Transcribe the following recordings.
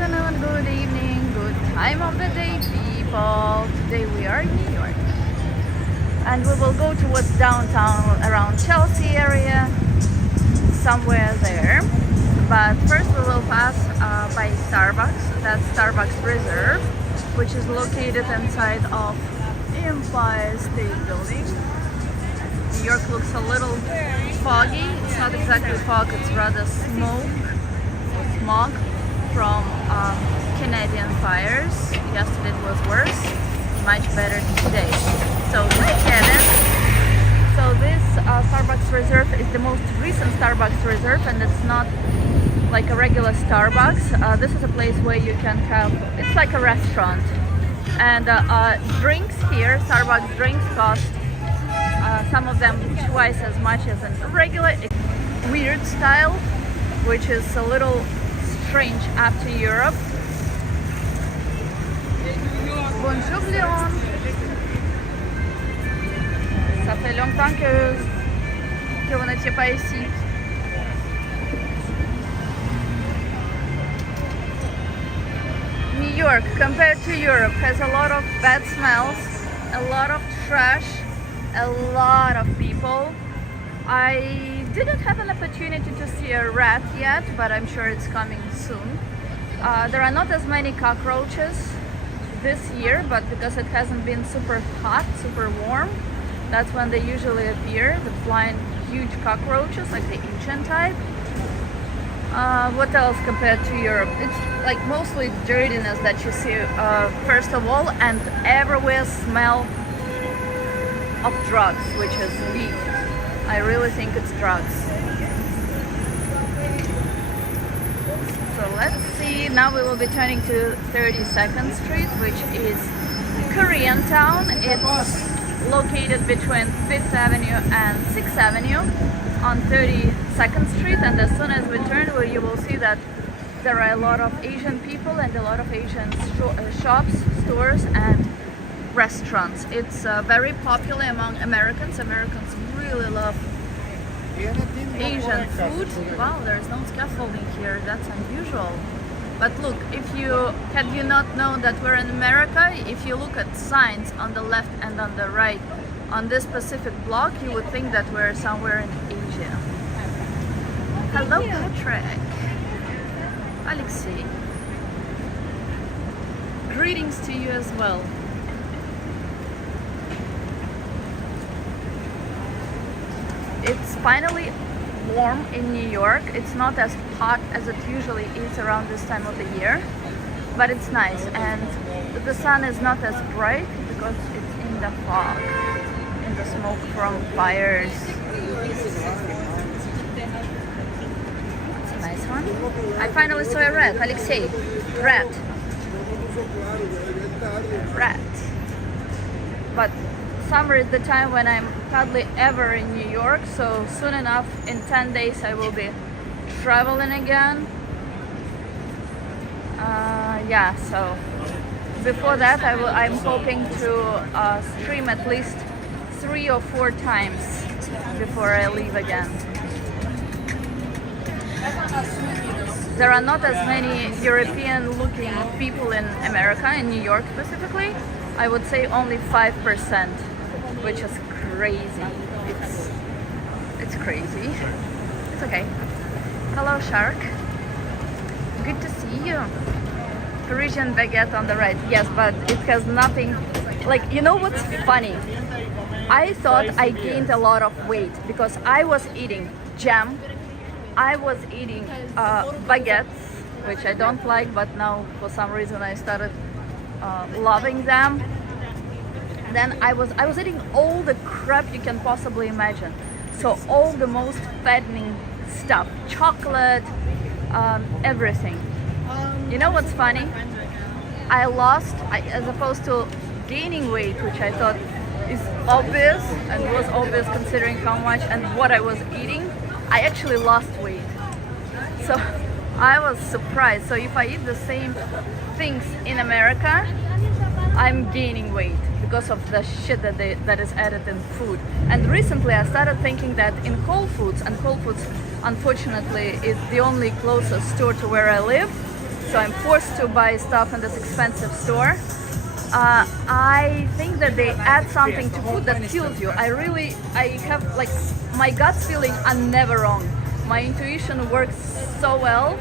afternoon, good evening, good time of the day, people. Today we are in New York and we will go towards downtown around Chelsea area, somewhere there. But first we will pass by Starbucks. That's Starbucks Reserve, which is located inside of Empire State Building. New York looks a little foggy. It's not exactly fog, it's rather smog from Canadian fires. Yesterday it was worse, much better today. So hi Kevin. So this Starbucks Reserve is the most recent Starbucks Reserve, and it's not like a regular Starbucks. This is a place where you can have, it's like a restaurant. And drinks here, Starbucks drinks cost some of them twice as much as a regular weird style, which is a little strange after Europe. Bonjour Leon. Ça fait longtemps que vous n'étiez pas ici. New York, compared to Europe, has a lot of bad smells, a lot of trash, a lot of people. I didn't have an opportunity to see a rat yet, but I'm sure it's coming soon. There are not as many cockroaches this year, but because it hasn't been super hot, super warm, that's when they usually appear, the flying huge cockroaches, like the Asian type. What else compared to Europe? It's like mostly dirtiness that you see first of all, and everywhere smell of drugs, which is weed. I really think it's drugs. So let's see, now we will be turning to 32nd Street, which is Koreatown. It's located between 5th Avenue and 6th Avenue on 32nd Street, and as soon as we turn, you will see that there are a lot of Asian people and a lot of Asian shops, stores and restaurants. It's very popular among Americans. Americans really love Asian food. Wow, there's no scaffolding here. That's unusual. But look, had you not known that we're in America, if you look at signs on the left and on the right on this specific block, you would think that we're somewhere in Asia. Hello, Patrick. Alexei. Greetings to you as well. It's finally warm in New York. It's not as hot as it usually is around this time of the year, but it's nice, and the sun is not as bright because it's in the fog, in the smoke from fires. That's a nice one. I finally saw a rat. Alexei, rat. Rat. But summer is the time when I'm hardly ever in New York, so soon enough, in 10 days, I will be traveling again. Yeah, so before that, I'm hoping to stream at least 3 or 4 times before I leave again. There are not as many European-looking people in America, in New York specifically. I would say only 5%, which is crazy. It's crazy. It's okay. Hello, Shark. Good to see you. Parisian baguette on the right. Yes, but it has nothing. Like, you know what's funny? I thought I gained a lot of weight because I was eating jam. I was eating baguettes, which I don't like, but now for some reason I started loving them. Then I was eating all the crap you can possibly imagine. So all the most fattening stuff, chocolate, everything. You know what's funny? I lost, as opposed to gaining weight, which I thought is obvious and was obvious considering how much and what I was eating, I actually lost weight. So I was surprised. So if I eat the same things in America, I'm gaining weight because of the shit that is added in food. And recently I started thinking that in Whole Foods, and Whole Foods unfortunately is the only closest store to where I live, so I'm forced to buy stuff in this expensive store. I think that they add something to food that kills you. I have like, my gut feeling are never wrong. My intuition works so well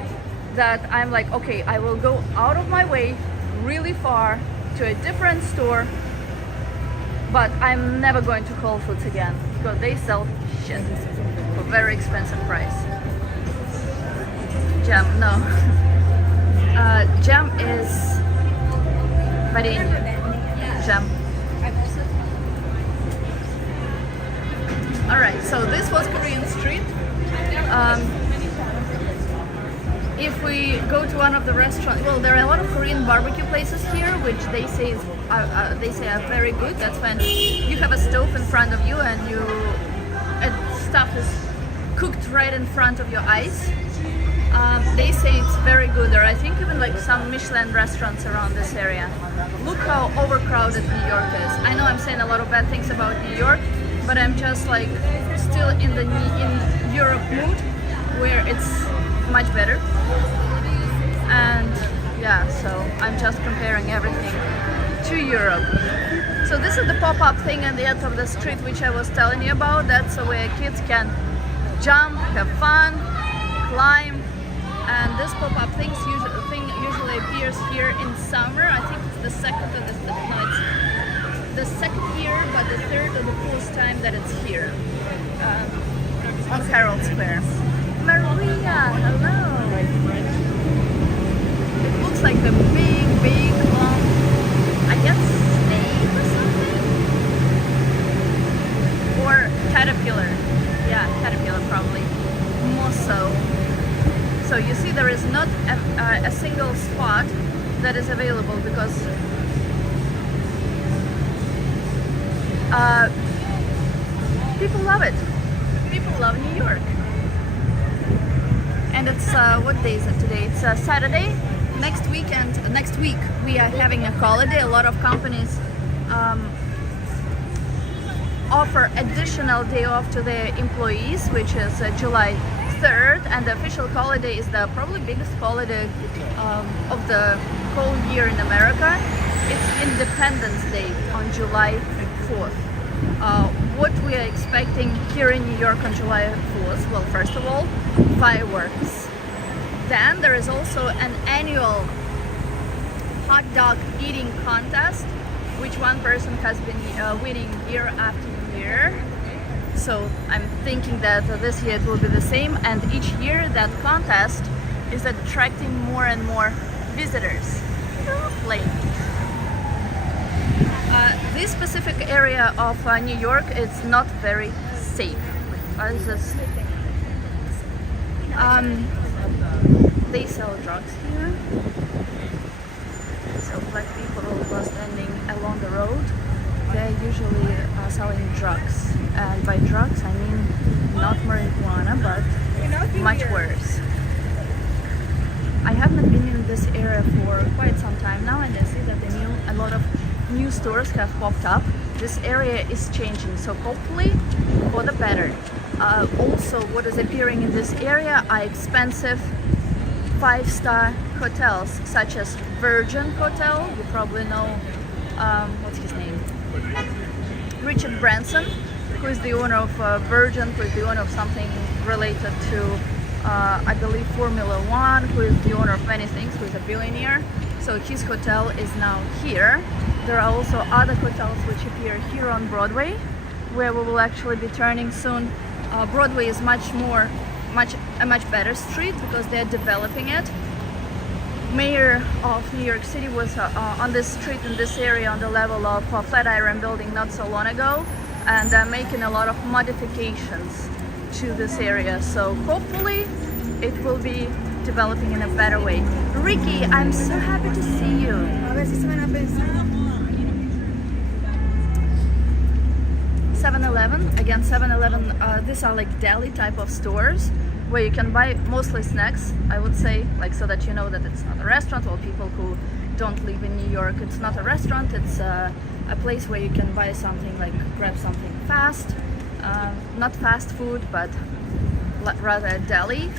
that I'm like, okay, I will go out of my way really far to a different store, but I'm never going to Whole Foods again because they sell shit for very expensive price. Jam, no. Jam is варенье. Jam. Alright, so this was Korean street. If we go to one of the restaurants, well, there are a lot of Korean barbecue places here, which they say are very good. That's when you have a stove in front of you and stuff is cooked right in front of your eyes. They say it's very good. There are, I think, even like some Michelin restaurants around this area. Look how overcrowded New York is. I know I'm saying a lot of bad things about New York, but I'm just like still in Europe mood, where it's much better. And yeah, so I'm just comparing everything to Europe. So this is the pop-up thing at the end of the street which I was telling you about. That's where kids can jump, have fun, climb. And this pop-up thing usually appears here in summer. I think it's the second or it's the second year, but the third or the fourth time that it's here on Herald Square. Maria, hello. It looks like a big long, I guess, snake or something, or caterpillar. Yeah, caterpillar probably. More so. So you see, there is not a single spot that is available because people love it. People love New York. And it's what day is it today? It's Saturday. Next week we are having a holiday. A lot of companies offer additional day off to their employees, which is July 3rd, and the official holiday is the probably biggest holiday of the whole year in America. It's Independence Day on July 4th. What we are expecting here in New York on July 4th, well, first of all, fireworks. Then there is also an annual hot dog eating contest, which one person has been winning year after year. So I'm thinking that this year it will be the same, and each year that contest is attracting more and more visitors. Lovely. This specific area of New York is not very safe. What is this? They sell drugs here. So black people who are standing along the road, they're usually selling drugs. And by drugs I mean not marijuana, but much worse. I haven't been in this area for quite some time now, and I see that a lot of new stores have popped up. This area is changing, so hopefully for the better. Also, what is appearing in this area are expensive 5-star hotels, such as Virgin Hotel. You probably know, what's his name? Richard Branson, who is the owner of Virgin, who is the owner of something related to, I believe, Formula One, who is the owner of many things, who is a billionaire. So his hotel is now here. There are also other hotels which appear here on Broadway, where we will actually be turning soon. Broadway is a much better street because they're developing it. Mayor of New York City was on this street in this area on the level of Flatiron Building not so long ago, and they're making a lot of modifications to this area. So hopefully it will be developing in a better way. Ricky, I'm so happy to see you. 7-Eleven, again 7-Eleven, these are like deli type of stores where you can buy mostly snacks, I would say, like, so that you know that it's not a restaurant. Or people who don't live in New York, it's not a restaurant, it's a place where you can buy something, like grab something fast, not fast food, but rather a deli.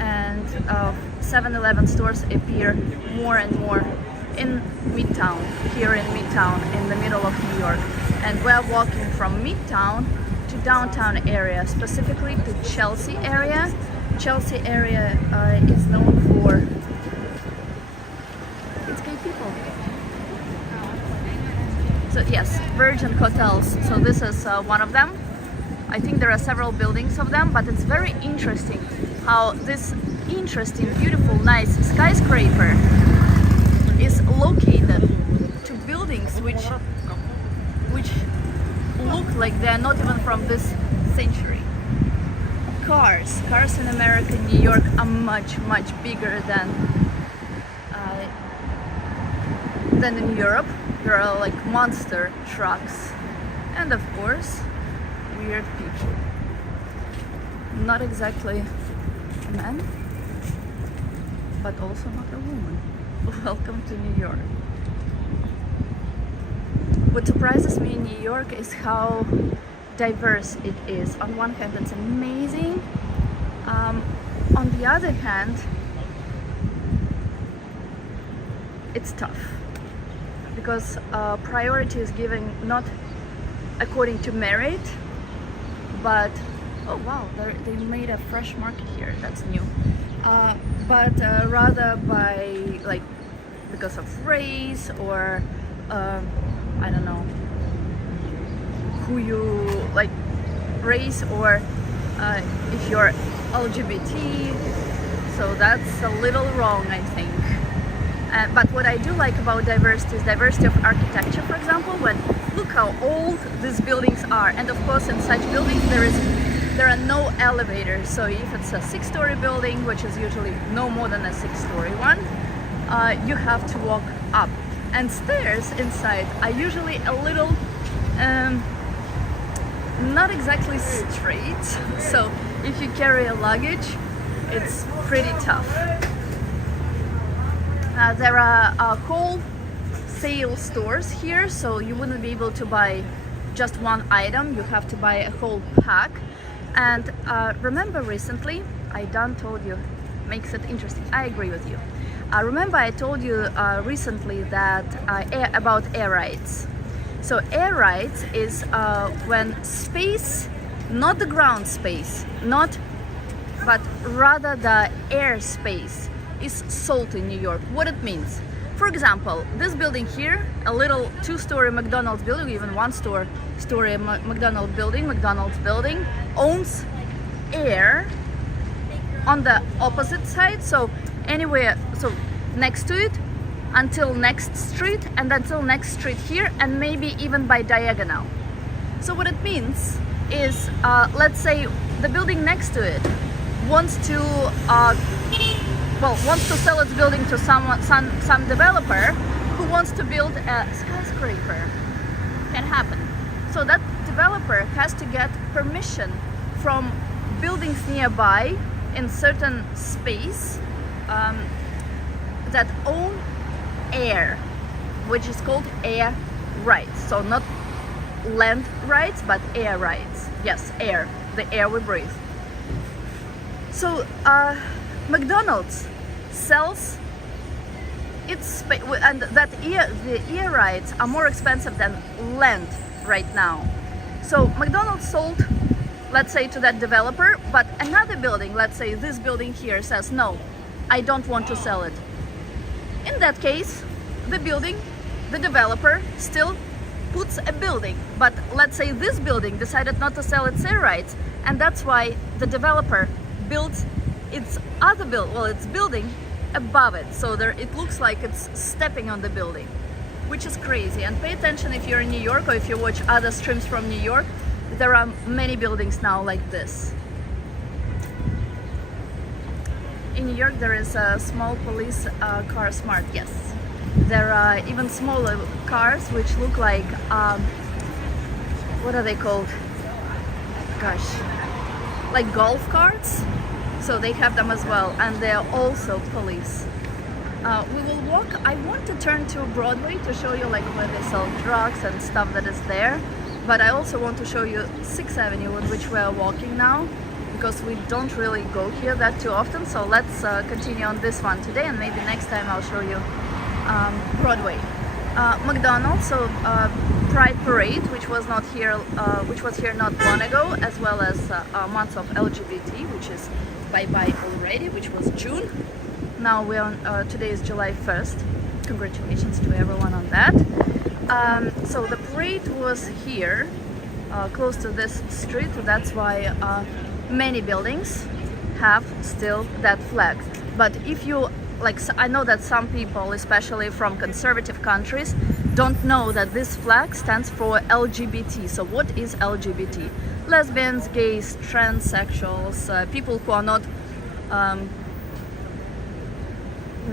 and 7-Eleven stores appear more and more in Midtown, here in Midtown, in the middle of New York. And we're walking from Midtown to downtown area, specifically to Chelsea area. Chelsea area is known for its gay people. So yes, Virgin Hotels. So this is one of them. I think there are several buildings of them, but it's very interesting how this interesting, beautiful, nice skyscraper is located to buildings which look like they're not even from this century. Cars in America, New York are much bigger than in Europe. There are like monster trucks, and of course weird people. Not exactly a man, but also not a woman. Welcome to New York. What surprises me in New York is how diverse it is. On one hand, it's amazing. On the other hand, it's tough because priority is given not according to merit, but oh wow, they made a fresh market here. That's new. But rather by like because of race or I don't know who you like, race or if you're LGBT. So that's a little wrong, I think. But what I do like about diversity is diversity of architecture. For example, when look how old these buildings are, and of course in such buildings there are no elevators. So if it's a 6-story building, which is usually no more than a 6-story one, you have to walk up. And stairs inside are usually a little not exactly straight. So if you carry a luggage, it's pretty tough. There are wholesale stores here, so you wouldn't be able to buy just one item. You have to buy a whole pack. And remember recently, I done told you, makes it interesting. I agree with you. Remember I told you recently that about air rights. So air rights is when space, not the ground space, but rather the air space is sold in New York. What it means? For example, this building here, a little 2-story McDonald's building, even 1-story McDonald's building, owns air on the opposite side. So anywhere, so next to it, until next street, and until next street here, and maybe even by diagonal. So what it means is, let's say the building next to it wants to sell its building to some developer who wants to build a skyscraper. Can happen. So that developer has to get permission from buildings nearby in certain space that own air, which is called air rights. So not land rights, but air rights. Yes, air, the air we breathe. So McDonald's sells its space, and the air rights are more expensive than land right now. So McDonald's sold, let's say, to that developer, but another building, let's say this building here, says no, I don't want to sell it. In that case, the developer still puts a building, but let's say this building decided not to sell its air rights, and that's why the developer builds its building above it, so it looks like it's stepping on the building, which is crazy. And pay attention if you're in New York or if you watch other streams from New York, there are many buildings now like this. In New York there is a small police car smart, yes. There are even smaller cars which look like, what are they called? Gosh, like golf carts. So they have them as well, and they are also police. We will walk. I want to turn to Broadway to show you like where they sell drugs and stuff that is there. But I also want to show you 6th Avenue, on which we are walking now. because we don't really go here that too often. So let's continue on this one today, and maybe next time I'll show you Broadway. McDonald's, so Pride Parade, which was here not long ago, as well as months of LGBT, which is bye-bye already, which was June. Now we're on, today is July 1st. Congratulations to everyone on that. So the parade was here, close to this street. That's why many buildings have still that flag. But if you I know that some people, especially from conservative countries, don't know that this flag stands for LGBT. So what is LGBT? Lesbians, gays, transsexuals, people who are not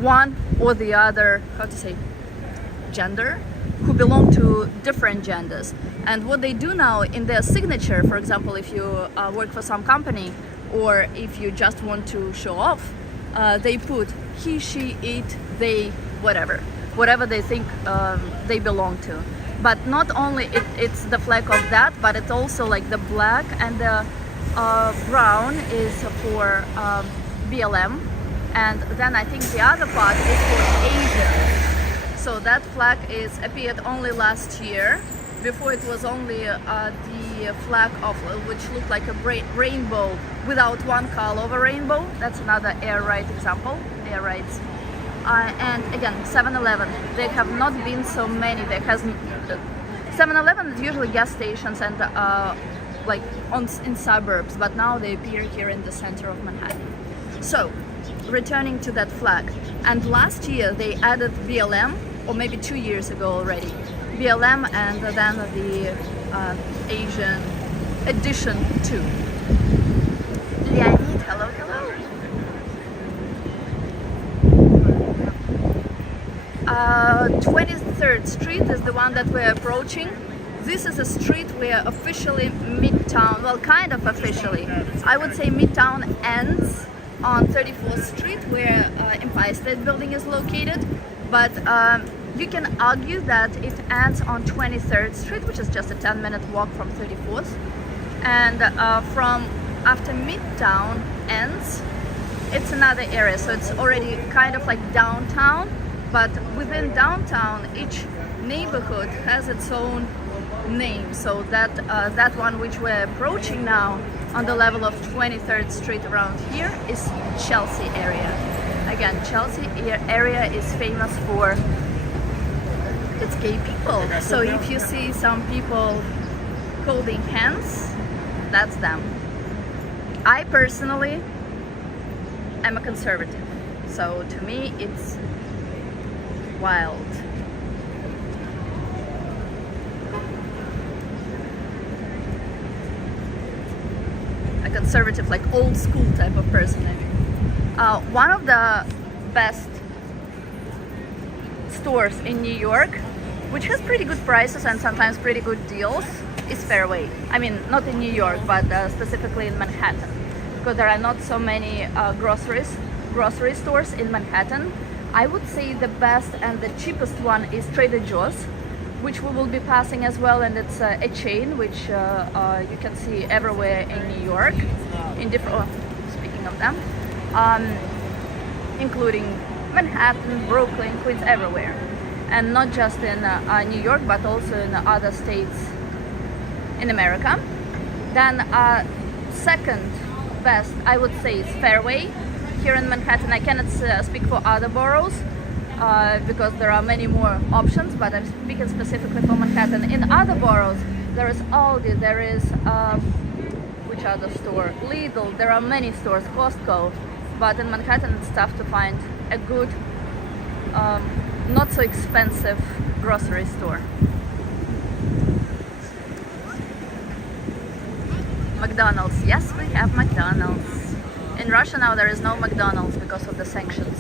one or the other, gender, who belong to different genders. And what they do now in their signature, for example, if you work for some company, or if you just want to show off, they put he, she, it, they, whatever they think they belong to. But not only it's the flag of that, but it's also like the black and the brown is for BLM, and then I think the other part is for Asia. So that flag appeared only last year. Before it was only the flag of which looked like a rainbow without one color of a rainbow. That's another air right example, air rights. And again, 7-Eleven, there have not been so many. There hasn't. 7-Eleven is usually gas stations and in suburbs, but now they appear here in the center of Manhattan. So, returning to that flag, and last year they added BLM, or maybe 2 years ago already. BLM and then the Asian addition to. Leonid, hello. 23rd Street is the one that we're approaching. This is a street where officially Midtown, well, kind of officially, I would say Midtown ends on 34th Street, where Empire State Building is located, but you can argue that it ends on 23rd Street, which is just a 10-minute walk from 34th. And from after Midtown ends, it's another area. So it's already kind of like downtown, but within downtown, each neighborhood has its own name. So that one which we're approaching now on the level of 23rd Street around here is Chelsea area. Again, Chelsea area is famous for its gay people. So if you see some people holding hands, that's them. I personally am a conservative, so to me it's wild. A conservative, like old school type of person. One of the best stores in New York, which has pretty good prices and sometimes pretty good deals, is Fairway. I mean, not in New York, but specifically in Manhattan, because there are not so many grocery stores in Manhattan. I would say the best and the cheapest one is Trader Joe's, which we will be passing as well, and it's a chain which you can see everywhere in New York, in different. Speaking of them, including Manhattan, Brooklyn, Queens, everywhere, and not just in New York, but also in other states in America. Then second best, I would say, is Fairway here in Manhattan. I cannot speak for other boroughs because there are many more options, but I'm speaking specifically for Manhattan. In other boroughs, there is Aldi, there is which other store? Lidl. There are many stores, Costco, but in Manhattan it's tough to find a good, not so expensive grocery store. McDonald's. Yes, we have McDonald's. In Russia now there is no McDonald's because of the sanctions.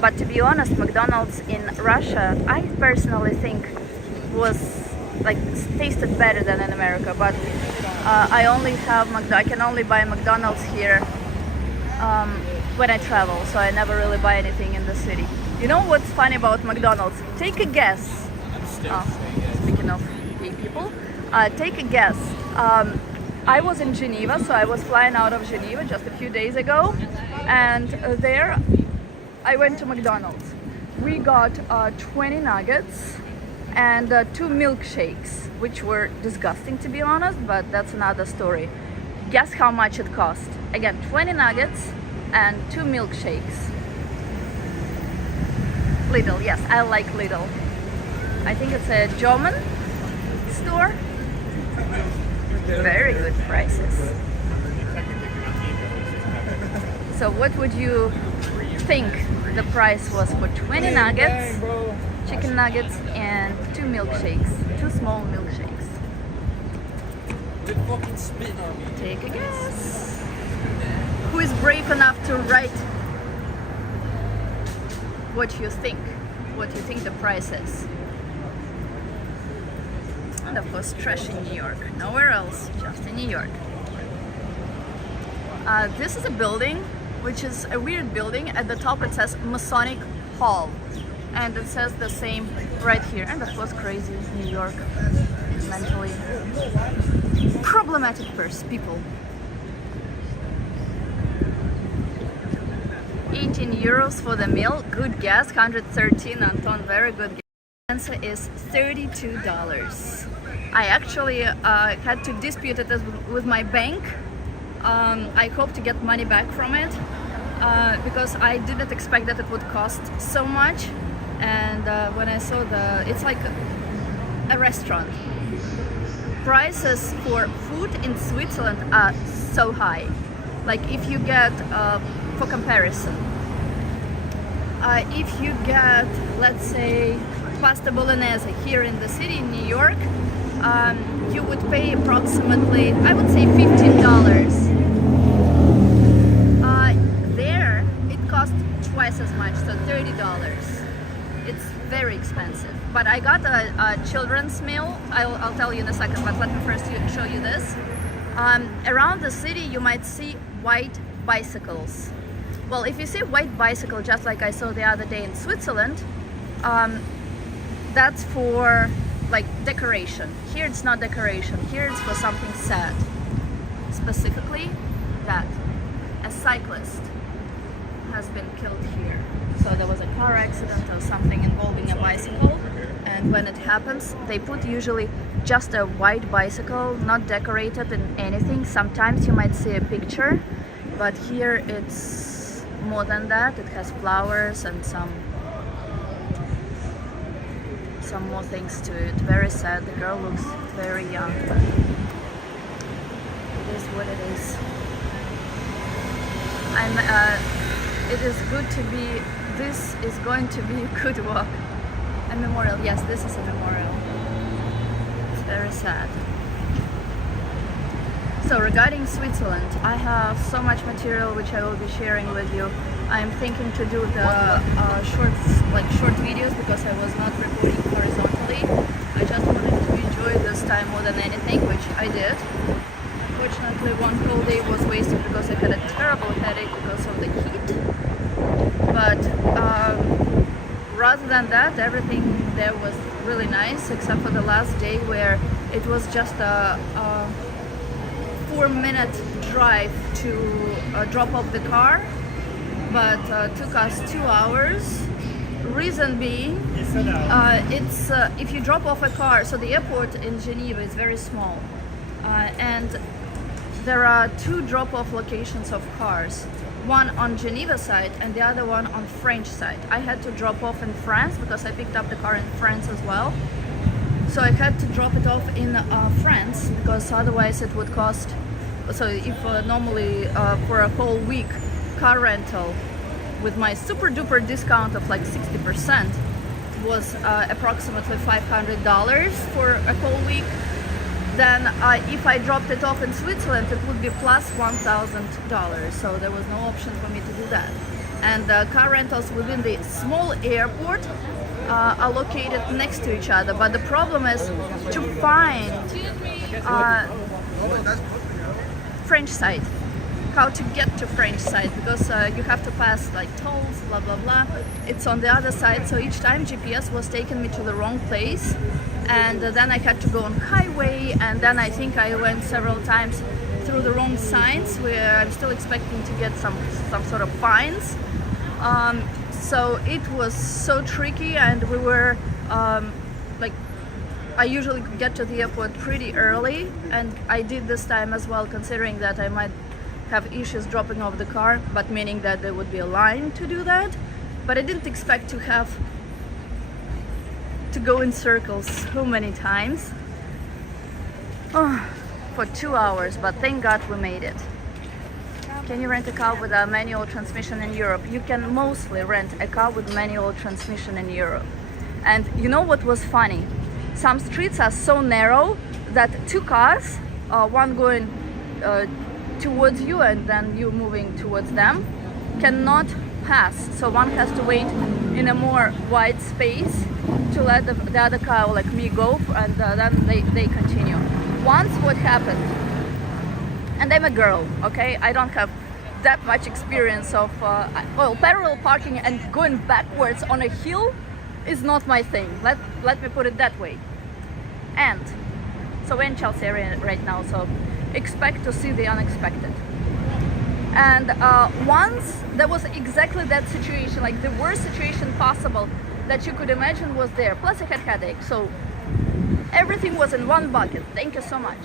But to be honest, McDonald's in Russia, I personally think was tasted better than in America. But I can only buy McDonald's here when I travel, so I never really buy anything in the city. You know what's funny about McDonald's? Take a guess. Speaking of gay people, take a guess. I was in Geneva, so I was flying out of Geneva just a few days ago, and there I went to McDonald's. We got 20 nuggets and 2 milkshakes, which were disgusting to be honest, but that's another story. Guess how much it cost? Again, 20 nuggets and 2 milkshakes. Lidl, yes, I like Lidl. I think it's a German store. Very good prices. So what would you think the price was for 20 nuggets, chicken nuggets, and 2 milkshakes, 2 small milkshakes? Take a guess. Who is brave enough to write what you think the price is? And of course, trash in New York. Nowhere else, just in New York. This is a building, which is a weird building. At the top it says Masonic Hall, and it says the same right here. And of course, crazy New York, mentally problematic people. 18 euros for the meal. Good guess. 113, Anton. Very good guess. Answer is $32. I actually had to dispute it with my bank. I hope to get money back from it because I didn't expect that it would cost so much. And when I saw it's like a restaurant. Prices for food in Switzerland are so high. Like if you get, for comparison, if you get, let's say, pasta bolognese here in the city in New York, you would pay approximately, I would say, $15. There, it costs twice as much, so $30. It's very expensive. But I got a children's meal. I'll tell you in a second, but let me first show you this. Around the city, you might see white bicycles. Well, if you see a white bicycle, just like I saw the other day in Switzerland, that's for like decoration. Here it's not decoration. Here it's for something sad. Specifically, that a cyclist has been killed here. So there was a car accident or something involving a bicycle, and when it happens, they put usually just a white bicycle, not decorated in anything. Sometimes you might see a picture, but here it's more than that. It has flowers and some more things to it. Very sad. The girl looks very young, but it is what it is. It is good to be, this is going to be a good walk. A memorial, yes, this is a memorial. It's very sad. So regarding Switzerland, I have so much material which I will be sharing with you. I'm thinking to do the short videos because I was not recording horizontally. I just wanted to enjoy this time more than anything, which I did. Fortunately, one whole day was wasted because I had a terrible headache because of the heat. But rather than that, everything there was really nice, except for the last day where it was just a 4-minute drive to drop off the car, but took us 2 hours. Reason being, it's if you drop off a car, so the airport in Geneva is very small, and there are 2 drop-off locations of cars, one on Geneva side and the other one on French side. I had to drop off in France because I picked up the car in France as well. So I had to drop it off in France because otherwise it would cost, so if normally for a whole week car rental with my super duper discount of like 60% was approximately $500 for a whole week, then if I dropped it off in Switzerland, it would be plus $1,000. So there was no option for me to do that. And car rentals within the small airport are located next to each other. But the problem is to find French side, how to get to French side, because you have to pass like tolls, blah blah blah. It's on the other side, so each time GPS was taking me to the wrong place, and then I had to go on highway, and then I think I went several times through the wrong signs where I'm still expecting to get some sort of fines. So it was so tricky, and we were like, I usually get to the airport pretty early, and I did this time as well, considering that I might have issues dropping off the car, but meaning that there would be a line to do that. But I didn't expect to have to go in circles so many times for 2 hours, but thank God we made it. Can you rent a car with a manual transmission in Europe? You can mostly rent a car with manual transmission in Europe. And you know what was funny? Some streets are so narrow that two cars, one going towards you and then you moving towards them, cannot pass. So one has to wait in a more wide space to let the other car, like me, go, and then they continue. Once what happened, and I'm a girl, okay? I don't have that much experience of, parallel parking and going backwards on a hill is not my thing. Let me put it that way. And so we're in Chelsea area right now, so expect to see the unexpected. And once there was exactly that situation, like the worst situation possible that you could imagine was there. Plus I had headache, so everything was in one bucket. Thank you so much.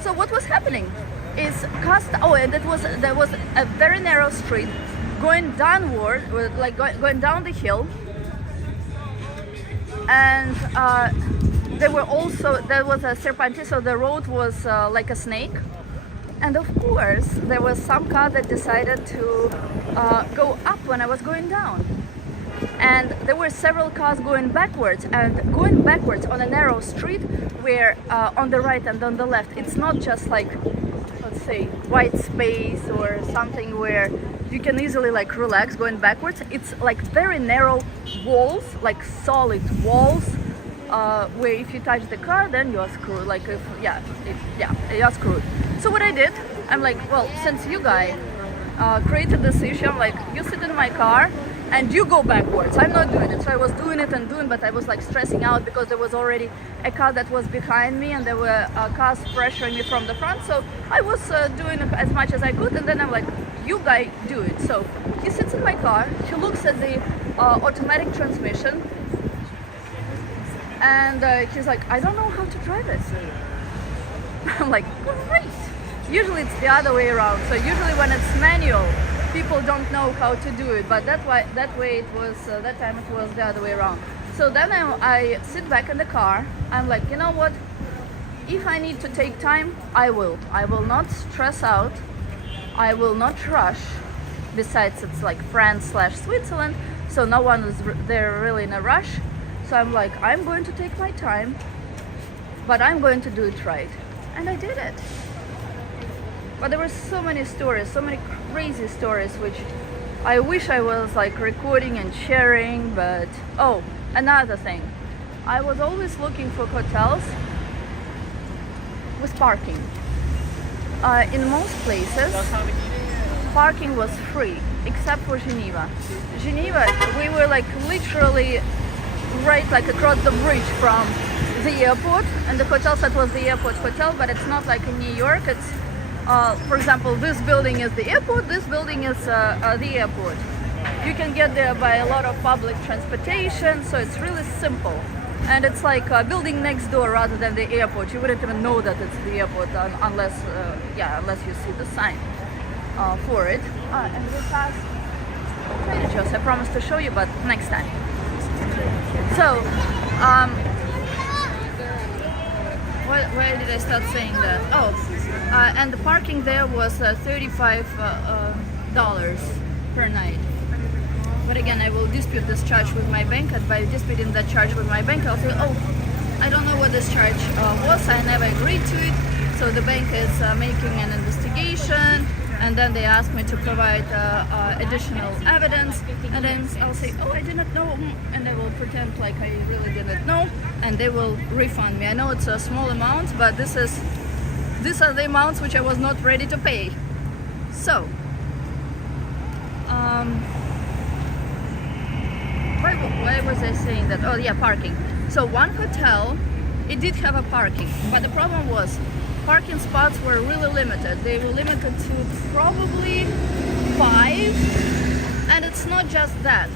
So what was happening is and there was a very narrow street going downward, like going down the hill, and there was a serpentine, so the road was like a snake. And of course there was some car that decided to go up when I was going down, and there were several cars going backwards, and going backwards on a narrow street where on the right and on the left it's not just like, let's say, white space or something where you can easily like relax going backwards. It's like very narrow walls, like solid walls, where if you touch the car then you're screwed. Like you're screwed. So what I did, I'm like, well, since you guys created this issue, I'm like, you sit in my car and you go backwards. I'm not doing it. So I was doing it, but I was like stressing out because there was already a car that was behind me, and there were cars pressuring me from the front. So I was doing as much as I could, and then I'm like, you guys do it. So he sits in my car, he looks at the automatic transmission, and he's like, I don't know how to drive this. I'm like, great. Usually it's the other way around. So usually when it's manual, people don't know how to do it, but that way it was that time it was the other way around. So then I sit back in the car. I'm like, you know what? If I need to take time, I will. I will not stress out. I will not rush. Besides, it's like France/Switzerland, so no one is there really in a rush. So I'm like, I'm going to take my time, but I'm going to do it right, and I did it. But there were so many stories, so many crazy stories, which I wish I was like recording and sharing. But another thing, I was always looking for hotels with parking. In most places, parking was free, except for Geneva. Geneva, we were like literally right like across the bridge from the airport, and the hotel set was the airport hotel, but it's not like in New York. It's for example, this building is the airport, this building is the airport. You can get there by a lot of public transportation, so it's really simple. And it's like a building next door rather than the airport. You wouldn't even know that it's the airport unless you see the sign for it. And we passed Trader Joe's. I promised to show you, but next time. So, where did I start saying that? And the parking there was $35 per night. But again, I will dispute this charge with my bank, and by disputing that charge with my bank, I'll say, I don't know what this charge was, I never agreed to it. So the bank is making an investigation, and then they ask me to provide additional evidence, and then I'll say, I didn't know, and I will pretend like I really didn't know, and they will refund me. I know it's a small amount, but these are the amounts which I was not ready to pay. So, why was I saying that? Parking. So one hotel, it did have a parking, but the problem was parking spots were really limited. They were limited to probably 5, and it's not just that.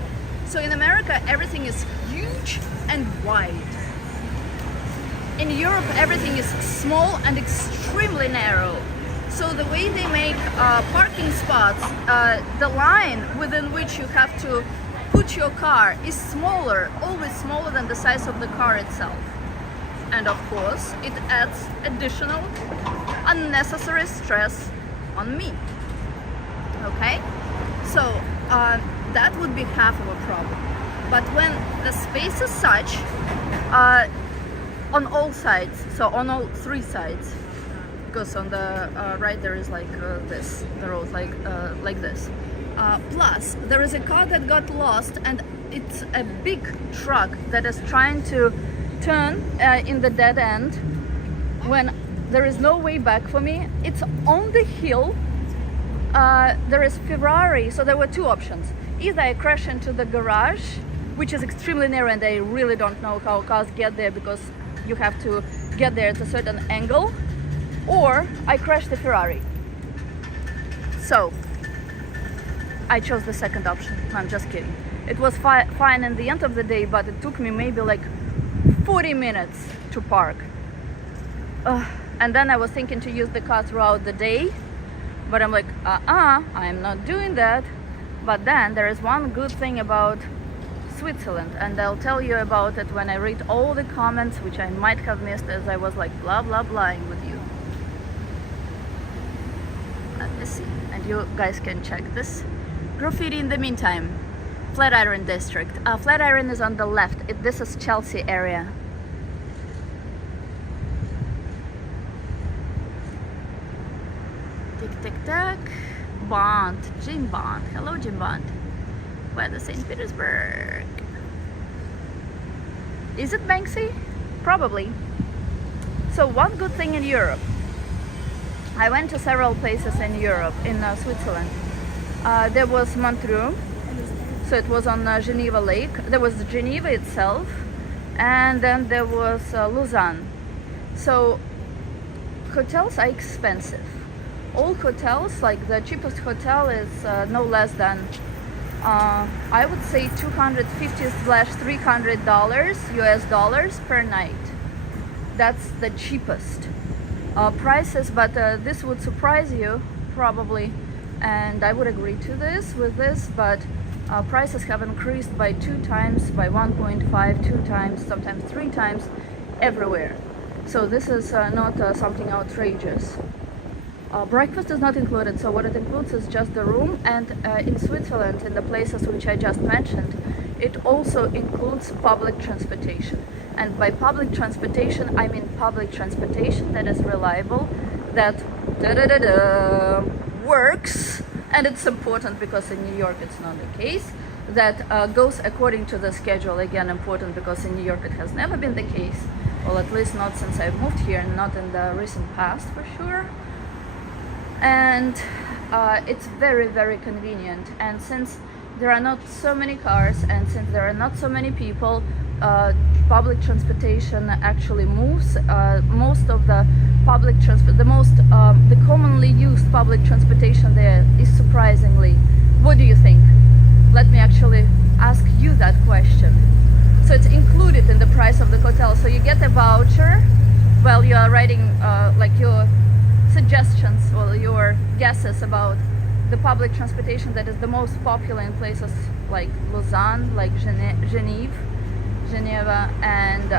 So in America, everything is huge and wide. In Europe, everything is small and extremely narrow. So the way they make parking spots, the line within which you have to put your car is smaller, always smaller than the size of the car itself. And of course, it adds additional unnecessary stress on me. Okay? So that would be half of a problem. But when the space is such, on all sides, so on all 3 sides, because on the right there is like this, the road like this. Plus, there is a car that got lost, and it's a big truck that is trying to turn in the dead end when there is no way back for me. It's on the hill. There is Ferrari, so there were 2 options. Either I crash into the garage, which is extremely narrow, and I really don't know how cars get there because you have to get there at a certain angle, or I crash the Ferrari. So I chose the second option. No, I'm just kidding. It was fine in the end of the day, but it took me maybe like 40 minutes to park. And then I was thinking to use the car throughout the day, but I'm like, I'm not doing that. But then there is one good thing about Switzerland, and I'll tell you about it when I read all the comments, which I might have missed as I was like blah blah blahing with you. Let me see, and you guys can check this graffiti in the meantime. Flatiron District. Flatiron is on the left. This is Chelsea area. Tick tick tack. Bond, Jim Bond. Hello, Jim Bond. Weather St. Petersburg. Is it Banksy? Probably. So one good thing in Europe. I went to several places in Europe, in Switzerland. There was Montreux, so it was on Geneva Lake. There was Geneva itself, and then there was Lausanne. So hotels are expensive. All hotels, like the cheapest hotel is no less than I would say $250/$300 US dollars per night. That's the cheapest prices, but this would surprise you probably, and I would agree to this with this, but prices have increased by 2 times, by 1.5, 2 times, sometimes 3 times everywhere. So this is not something outrageous. Breakfast is not included, so what it includes is just the room, and in Switzerland, in the places which I just mentioned, it also includes public transportation. And by public transportation, I mean public transportation that is reliable, that works, and it's important because in New York it's not the case, that goes according to the schedule. Again, important because in New York it has never been the case, well, at least not since I've moved here, and not in the recent past for sure. And it's very, very convenient, and since there are not so many cars and since there are not so many people, public transportation actually moves. Most of the public transport, the commonly used public transportation there is surprisingly, what do you think? Let me actually ask you that question. So it's included in the price of the hotel, so you get a voucher while you are writing like your suggestions or your guesses about the public transportation that is the most popular in places like Lausanne, like Geneva and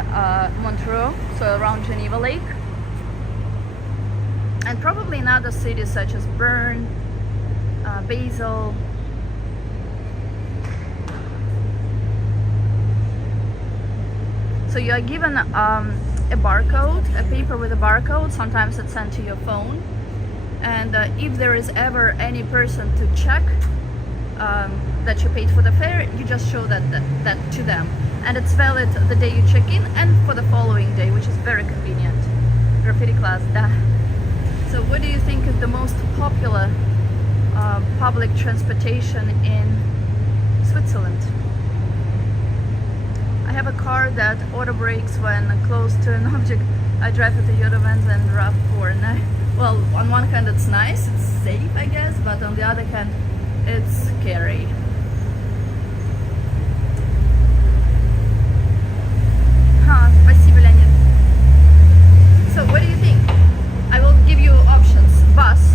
Montreux, so around Geneva Lake, and probably in other cities such as Bern, Basel. So you are given a barcode, a paper with a barcode. Sometimes it's sent to your phone, and if there is ever any person to check that you paid for the fare, you just show that to them, and it's valid the day you check in and for the following day, which is very convenient. Graffiti class, da. So what do you think is the most popular public transportation in Switzerland? I have a car that auto brakes when close to an object. I drive with the Toyota Venza and RAV4. Well, on one hand it's nice, it's safe I guess, but on the other hand it's scary. Спасибо, Leonid. So what do you think? I will give you options: bus,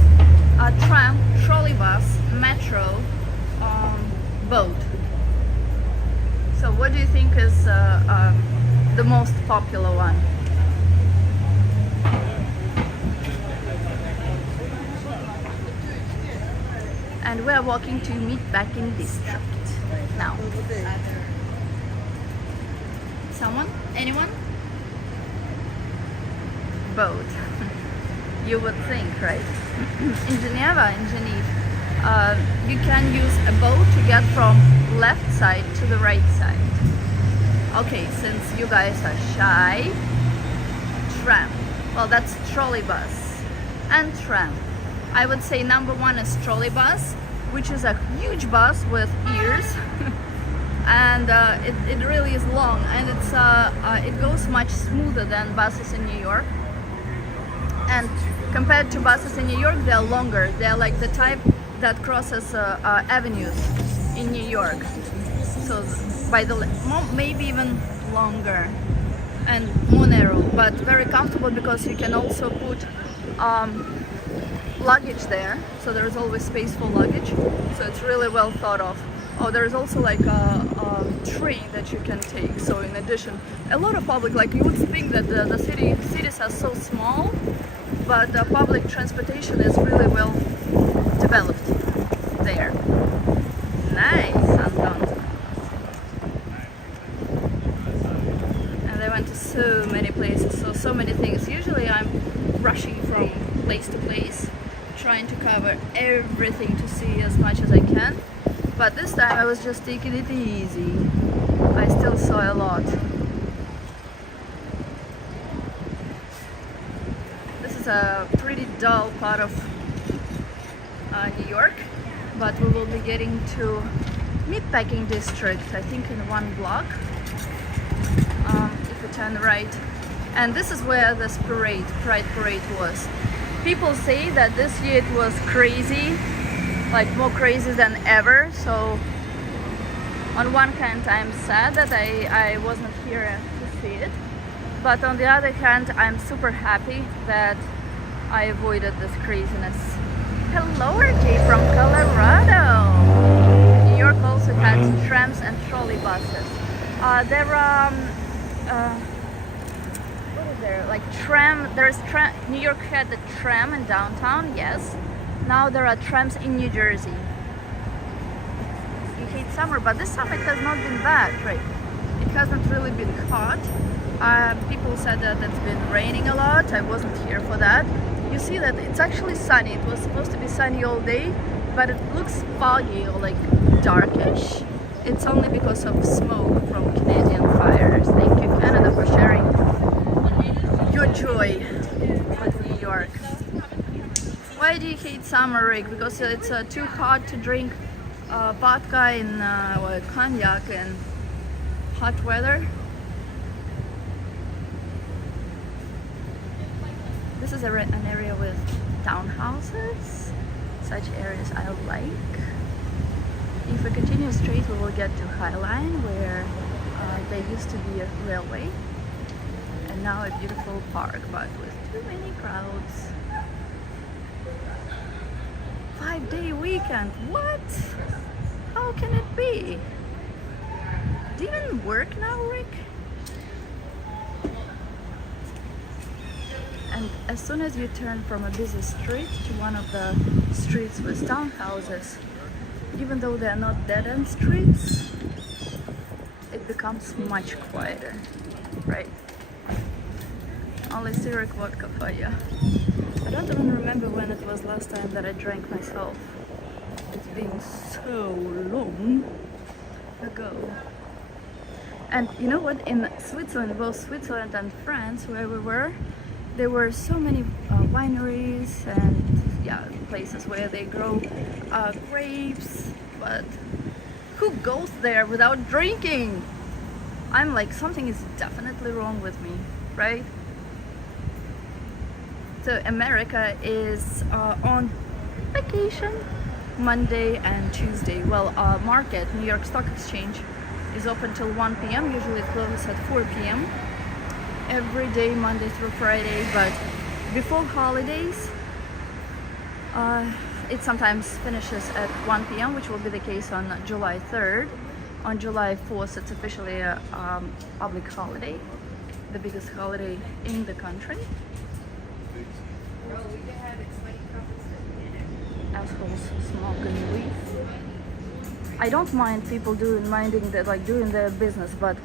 tram, trolley bus, metro, boat. So what do you think is the most popular one? And we are walking to Meatpacking District now. Someone? Anyone? Boat. You would think, right? In Geneva, in Geneva, you can use a boat to get from left side to the right side. Okay, since you guys are shy, tram. Well, that's trolley bus and tram. I would say number one is trolley bus, which is a huge bus with ears. And it really is long, and it goes much smoother than buses in New York. And compared to buses in New York, they're longer. They're like the type that crosses avenues in New York. So by the maybe even longer and more narrow, but very comfortable because you can also put luggage there. So there is always space for luggage. So it's really well thought of. Oh, there's also like a train that you can take. So in addition, a lot of public, like you would think that the cities are so small, but public transportation is really well developed there. Nice, Anton. And I went to so many places, so many things. Usually I'm rushing from place to place, trying to cover everything to see as much as I can. But this time I was just taking it easy. I still saw a lot. This is a pretty dull part of New York, but we will be getting to Meatpacking District, I think in one block, if we turn right. And this is where this Pride Parade was. People say that this year it was crazy, like more crazy than ever. So on one hand I'm sad that I wasn't here to see it, but on the other hand I'm super happy that I avoided this craziness. Hello RJ from Colorado. New York also has trams and trolley buses. There are what is there, like tram, there's tram. New York had the tram in downtown, yes. Now there are trams in New Jersey. You hate summer, but this summer it has not been bad, right? It hasn't really been hot. People said that it's been raining a lot. I wasn't here for that. You see that it's actually sunny. It was supposed to be sunny all day, but it looks foggy or like darkish. It's only because of smoke from Canadian fires. Thank you, Canada, for sharing your joy with New York. Why do you hate summer, Rick? Because it's too hot to drink vodka and cognac in hot weather. This is an area with townhouses. Such areas I like. If we continue straight, we will get to High Line, where there used to be a railway, and now a beautiful park, but with too many crowds. 5-day weekend, what? How can it be? Do you even work now, Rick? And as soon as you turn from a busy street to one of the streets with townhouses, even though they are not dead-end streets, it becomes much quieter, right? Only Syriac vodka for you. I don't even remember when it was last time that I drank myself. It's been so long ago. And you know what? In Switzerland, both Switzerland and France, where we were, there were so many wineries and places where they grow grapes. But who goes there without drinking? I'm like, something is definitely wrong with me, right? So America is on vacation Monday and Tuesday. Well, market, New York Stock Exchange, is open till 1 p.m. Usually it closes at 4 p.m. every day, Monday through Friday. But before holidays, it sometimes finishes at 1 p.m., which will be the case on July 3rd. On July 4th, it's officially a public holiday, the biggest holiday in the country. Assholes smoking weed. I don't mind people doing their business, but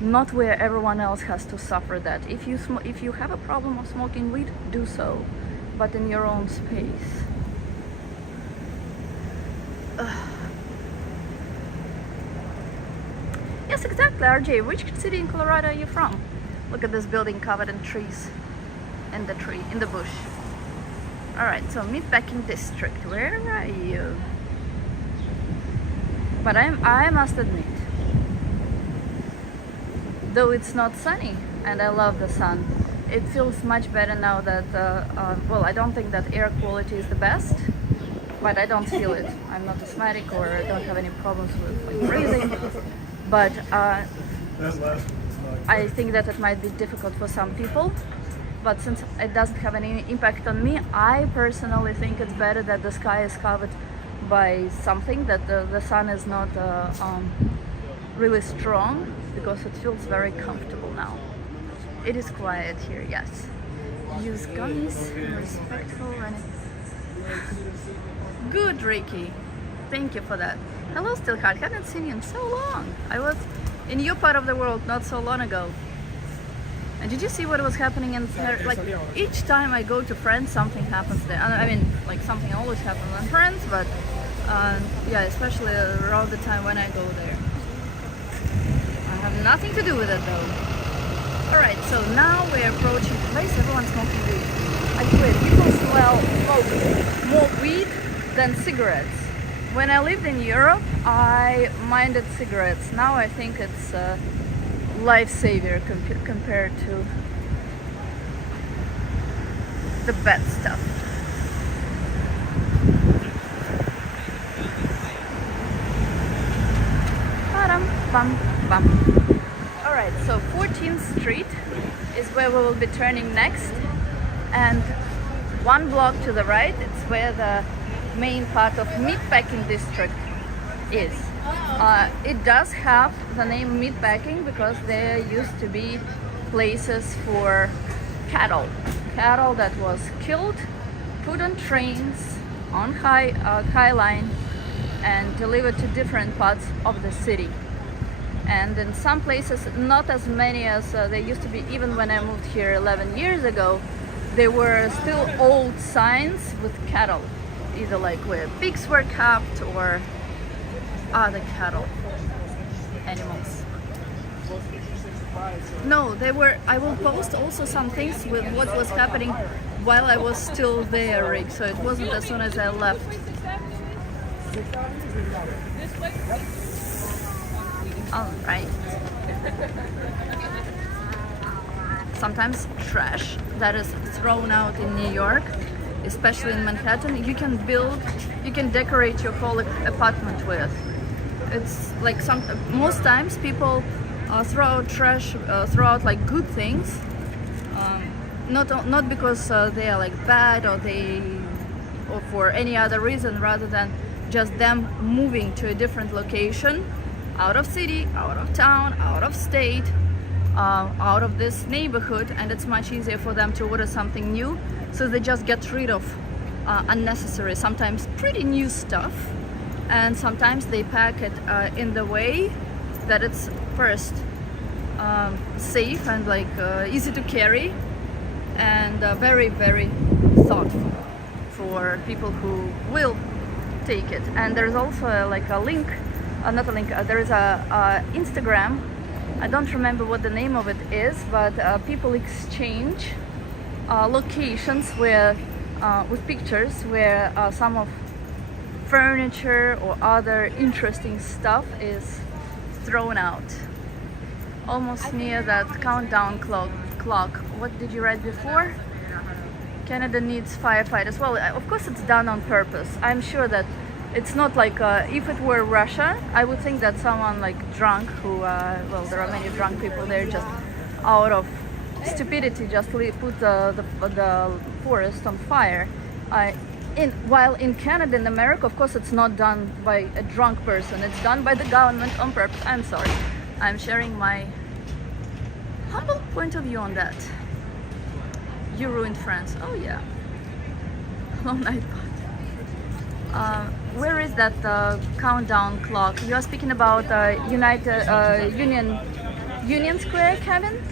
not where everyone else has to suffer that. If you have a problem of smoking weed, do so, but in your own space. Yes, exactly, RJ. Which city in Colorado are you from? Look at this building covered in trees. In the bush. Alright, so Meatpacking District, where are you? But I must admit, though it's not sunny, and I love the sun, it feels much better now that, well, I don't think that air quality is the best, but I don't feel it. I'm not asthmatic or I don't have any problems with breathing, but I think that it might be difficult for some people. But since it doesn't have any impact on me, I personally think it's better that the sky is covered by something, that the sun is not really strong, because it feels very comfortable now. It is quiet here, yes. Use gummies, respectful, and good, Ricky. Thank you for that. Hello, Stillheart. Haven't seen you in so long. I was in your part of the world not so long ago. And did you see what was happening in Paris? Like, each time I go to France, something happens there. I mean, like, something always happens in France, but yeah, especially around the time when I go there. I have nothing to do with it though. Alright, so now we're approaching the place. Everyone's smoking weed. I swear, people smoke more weed than cigarettes. When I lived in Europe, I minded cigarettes. Now I think it's lifesaver compared to the bad stuff. Alright, so 14th Street is where we will be turning next, and one block to the right, it's where the main part of Meatpacking District is. It does have the name Meatpacking because there used to be places for cattle that was killed, put on trains on high line, and delivered to different parts of the city. And in some places, not as many as they used to be. Even when I moved here 11 years ago, there were still old signs with cattle, either like where pigs were kept or other cattle animals. No, they were. I will post also some things with what was happening while I was still there, Rick. So it wasn't as soon as I left. All right. Sometimes trash that is thrown out in New York, especially in Manhattan, you can decorate your whole apartment with. It's like most times people throw out trash, throw out like good things, not because they are like bad or for any other reason, rather than just them moving to a different location, out of city, out of town, out of state, out of this neighborhood, and it's much easier for them to order something new, so they just get rid of unnecessary, sometimes pretty new stuff, and sometimes they pack it in the way that it's first safe and like easy to carry, and very, very thoughtful for people who will take it. And there's also like a link, not a link, there is a Instagram, I don't remember what the name of it is, but people exchange locations where with pictures where some of furniture or other interesting stuff is thrown out. almost near that countdown clock. What did you write before? Canada needs firefighters. Well, of course it's done on purpose. I'm sure that it's not like if it were Russia, I would think that someone like drunk who well, there are many drunk people there, just out of stupidity just put the forest on fire. While in Canada and America, of course, it's not done by a drunk person. It's done by the government on purpose. I'm sorry. I'm sharing my humble point of view on that. You ruined France. Oh yeah. Long night. Where is that countdown clock? You are speaking about Union Square, Kevin?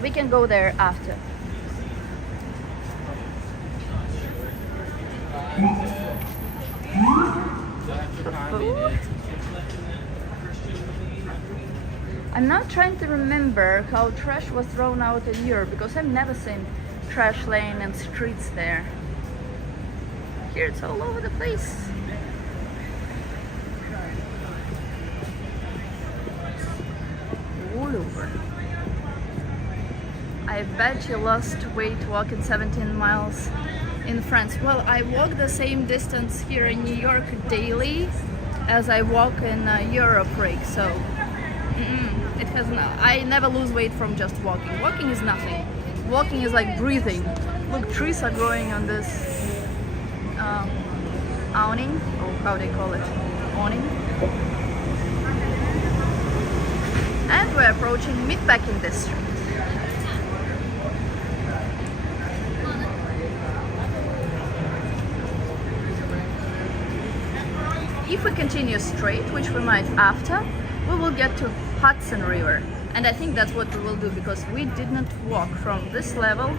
We can go there after. Food? I'm now trying to remember how trash was thrown out in Europe, because I've never seen trash laying in streets there. Here it's all over the place. All over. I bet you lost weight walking 17 miles in France. Well, I walk the same distance here in New York daily as I walk in Europe, Rick. So it has I never lose weight from just walking. Walking is nothing. Walking is like breathing. Look, trees are growing on this awning, or how they call it, awning. And we're approaching Meatpacking District. If we continue straight, which we might after, we will get to Hudson River. And I think that's what we will do, because we did not walk from this level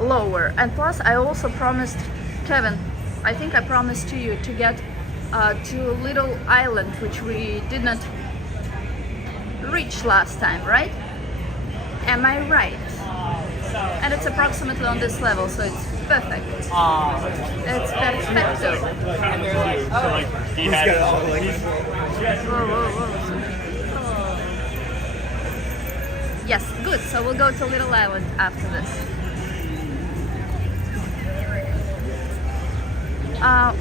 lower. And plus, I also promised Kevin, I think I promised to you to get to Little Island, which we did not reach last time, right? Am I right? And it's approximately on this level, so it's perfect. It's perfecto. Whoa. Yes, good. So we'll go to Little Island after this.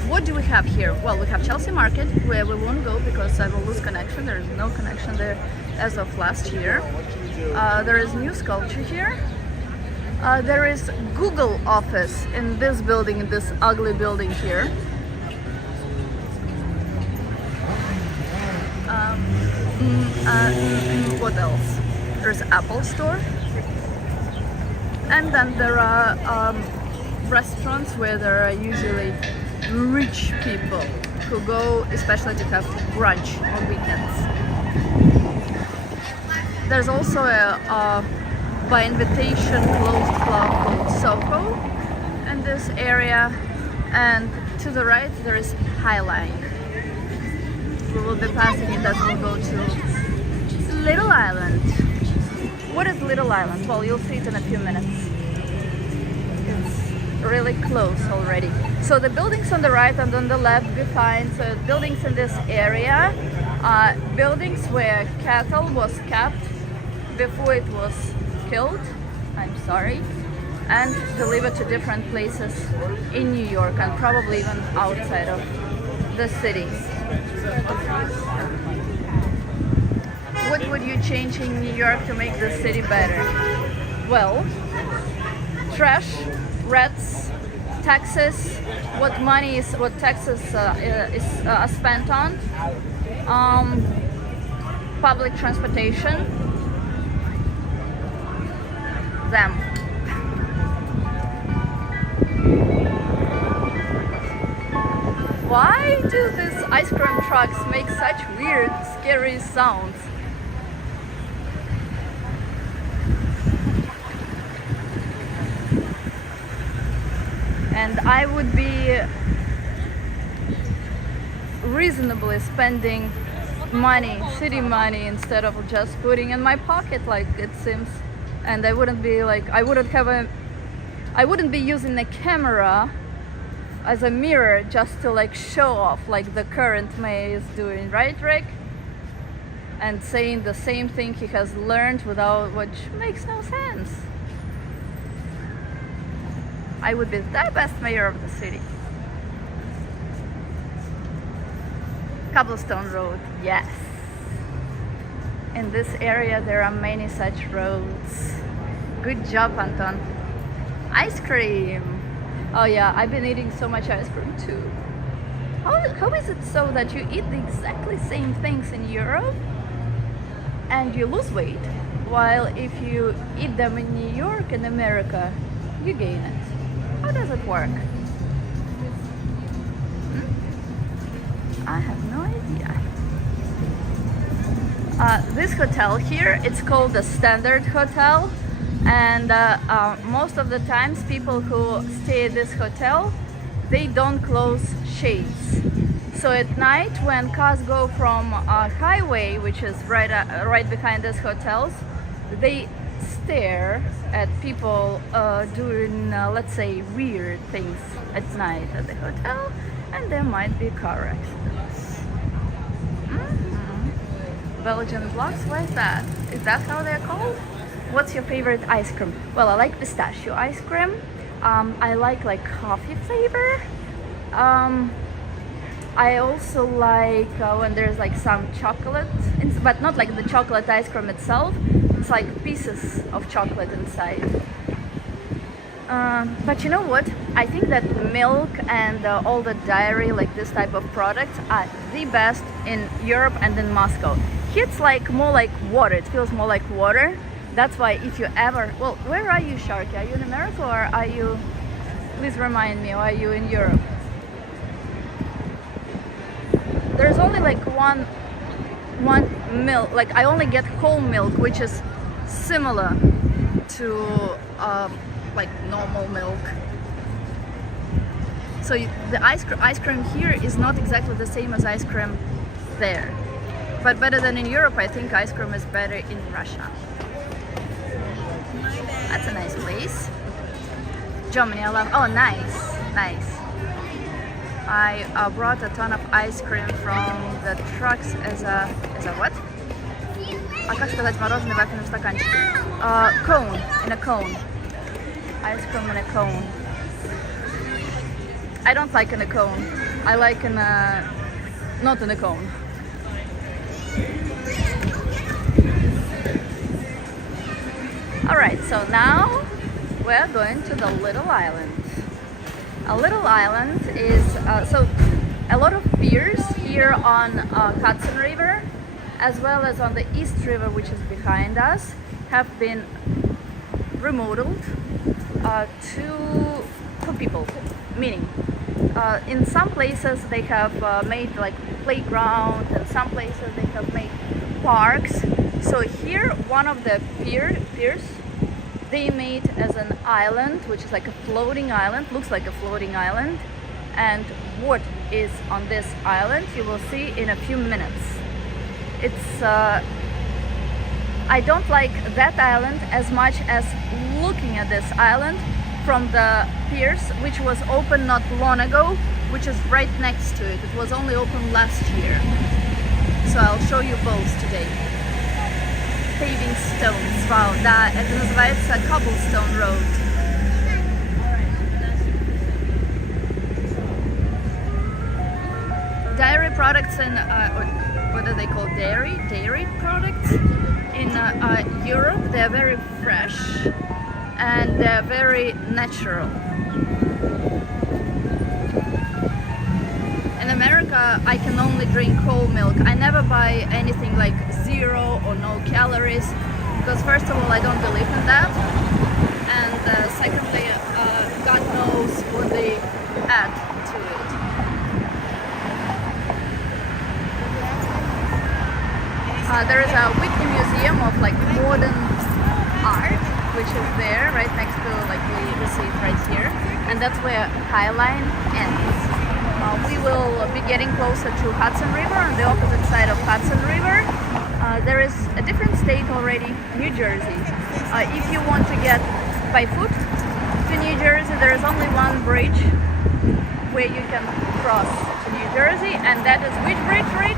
What do we have here? Well, we have Chelsea Market, where we won't go because I will lose connection. There is no connection there as of last year. There is new sculpture here. There is Google office in this building, in this ugly building here. What else? There's Apple Store. And then there are restaurants where there are usually rich people who go especially to have brunch on weekends. There's also a by invitation closed club called Soho in this area, and to the right there is Highline. We will be passing it as we go to Little Island. What is Little Island? Well, you'll see it in a few minutes. It's really close already. So the buildings on the right and on the left behind, so buildings in this area are buildings where cattle was kept before it was killed, I'm sorry, and delivered to different places in New York and probably even outside of the city. What would you change in New York to make the city better? Well, trash, rats, taxes, what taxes is spent on, public transportation, them. Why do these ice cream trucks make such weird, scary sounds? And I would be reasonably spending money, city money, instead of just putting in my pocket like it seems. And I wouldn't be like, I wouldn't be using a camera as a mirror just to like show off like the current mayor is doing, right, Rick? And saying the same thing he has learned without, which makes no sense. I would be the best mayor of the city. Cobblestone Road, yes. In this area there are many such roads. Good job, Anton. Ice cream. Oh yeah, I've been eating so much ice cream too. How is it so that you eat the exactly same things in Europe and you lose weight, while if you eat them in New York and America, you gain it? How does it work? I have no idea. This hotel here, it's called the Standard Hotel, and most of the times people who stay at this hotel, they don't close shades. So at night when cars go from a highway, which is right behind these hotels, they stare at people doing, let's say, weird things at night at the hotel, and there might be car accidents. Belgian blocks, what is that? Is that how they're called? What's your favorite ice cream? Well, I like pistachio ice cream. I like coffee flavor. I also like when there's some chocolate, but not like the chocolate ice cream itself. It's like pieces of chocolate inside. But you know what? I think that milk and all the dairy, like this type of products, are the best in Europe and in Moscow. Here it's more like water. It feels more like water. That's why if you ever... Well, where are you, Sharky? Are you in America or are you... Please remind me, or are you in Europe? There's only one milk. I only get whole milk, which is similar to normal milk. So the ice cream here is not exactly the same as ice cream there. But better than in Europe, I think ice cream is better in Russia. That's a nice place. Germany, I love. Oh, nice, nice. I brought a ton of ice cream from the trucks as a what? А как сказать мороженое в вафельном стаканчике? Cone, in a cone. Ice cream in a cone. I don't like in a cone. I like in a not in a cone. Alright, so now we're going to the Little Island. A little island is, so a lot of piers here on Hudson River, as well as on the East River, which is behind us, have been remodeled for people. Meaning, in some places they have made playground, and some places they have made parks. So here, one of the piers, they made as an island, which is like a floating island, looks like a floating island. And what is on this island, you will see in a few minutes. It's, I don't like that island as much as looking at this island from the piers, which was open not long ago, which is right next to it. It was only open last year. So I'll show you both today. Paving stones. Wow, да, это называется Cobblestone Road. Dairy products and what are they called? Dairy products in Europe. They're very fresh and they're very natural. In America, I can only drink whole milk. I never buy anything like 0 or no calories, because first of all, I don't believe in that, and secondly, God knows what they add to it. There is a Whitney Museum of modern art, which is there right next to we see it right here, and that's where High Line ends. We will be getting closer to Hudson River. On the opposite side of Hudson River, there is a different state already, New Jersey. If you want to get by foot to New Jersey, there is only one bridge where you can cross to New Jersey, and that is which bridge, Rick?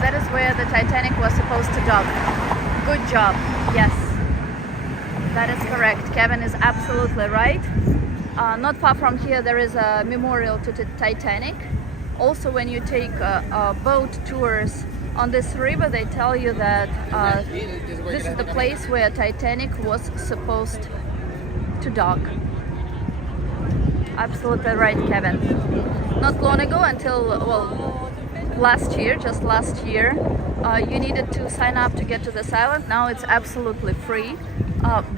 That is where the Titanic was supposed to dock. Good job. Yes, that is correct. Kevin is absolutely right. Not far from here there is a memorial to the Titanic. Also, when you take boat tours on this river, they tell you that this is the place where Titanic was supposed to dock. Absolutely right, Kevin. Not long ago, until, well, last year, just last year, you needed to sign up to get to this island. Now it's absolutely free.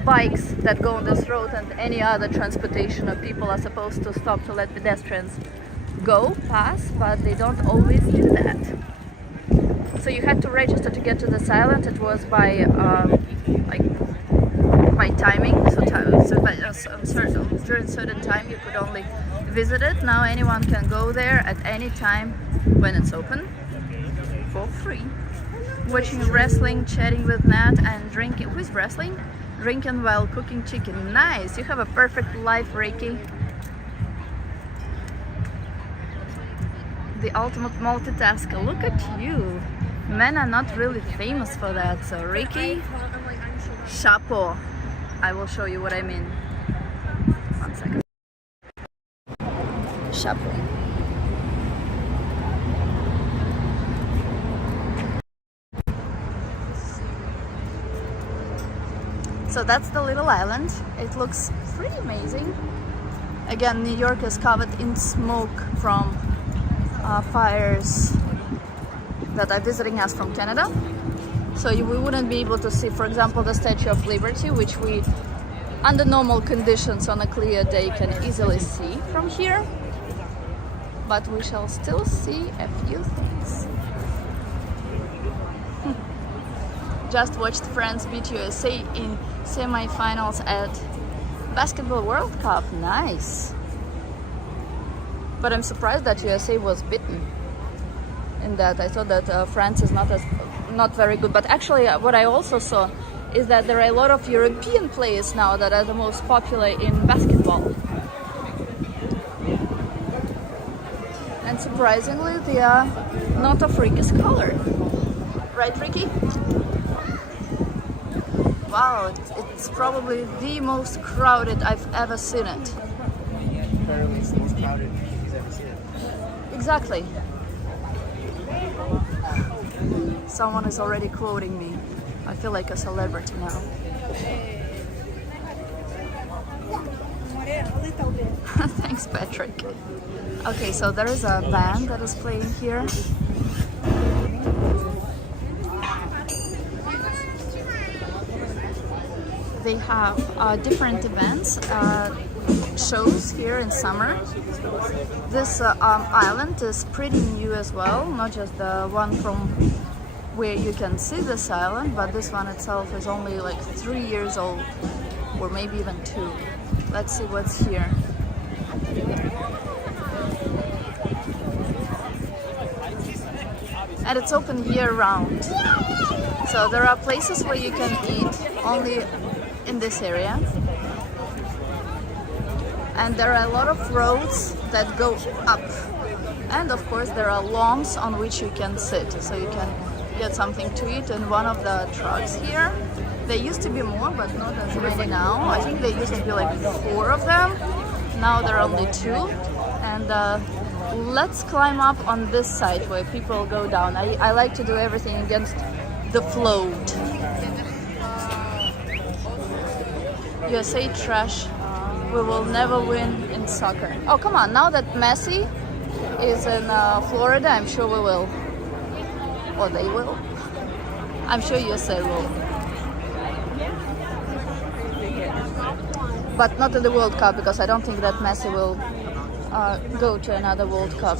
Bikes that go on this road and any other transportation of people are supposed to stop to let pedestrians go pass, but they don't always do that. So you had to register to get to this island. It was by by timing, during certain time you could only visit it. Now anyone can go there at any time when it's open for free. Watching wrestling, chatting with Nat, and drinking. Who's wrestling? Drinking while cooking chicken. Nice! You have a perfect life, Ricky. The ultimate multitasker. Look at you. Men are not really famous for that. So Ricky, chapeau. I will show you what I mean. 1 second. Chapeau. So that's the little island. It looks pretty amazing. Again, New York is covered in smoke from fires that are visiting us from Canada. So we wouldn't be able to see, for example, the Statue of Liberty, which we, under normal conditions on a clear day, can easily see from here. But we shall still see a few things. Just watched France beat USA in semi-finals at Basketball World Cup. Nice. But I'm surprised that USA was beaten in that. I thought that France is not very good. But actually, what I also saw is that there are a lot of European players now that are the most popular in basketball. And surprisingly, they are not of Ricky's color. Right, Ricky? Wow, it's probably the most crowded I've ever seen it. Apparently it's the most crowded he's ever seen it. Exactly. Someone is already quoting me. I feel like a celebrity now. Thanks, Patrick. Okay, so there is a band that is playing here. They have different events, shows here in summer. This island is pretty new as well, not just the one from where you can see this island, but this one itself is only like 3 years old, or maybe even 2. Let's see what's here. And it's open year-round. So there are places where you can eat only in this area, and there are a lot of roads that go up, and of course there are lawns on which you can sit, so you can get something to eat in one of the trucks here. There used to be more, but not as many now. I think there used to be like 4 of them. Now there are only 2. And let's climb up on this side where people go down. I like to do everything against the float. USA trash. We will never win in soccer. Oh, come on. Now that Messi is in Florida, I'm sure we will. Or they will. I'm sure USA will. But not in the World Cup, because I don't think that Messi will go to another World Cup.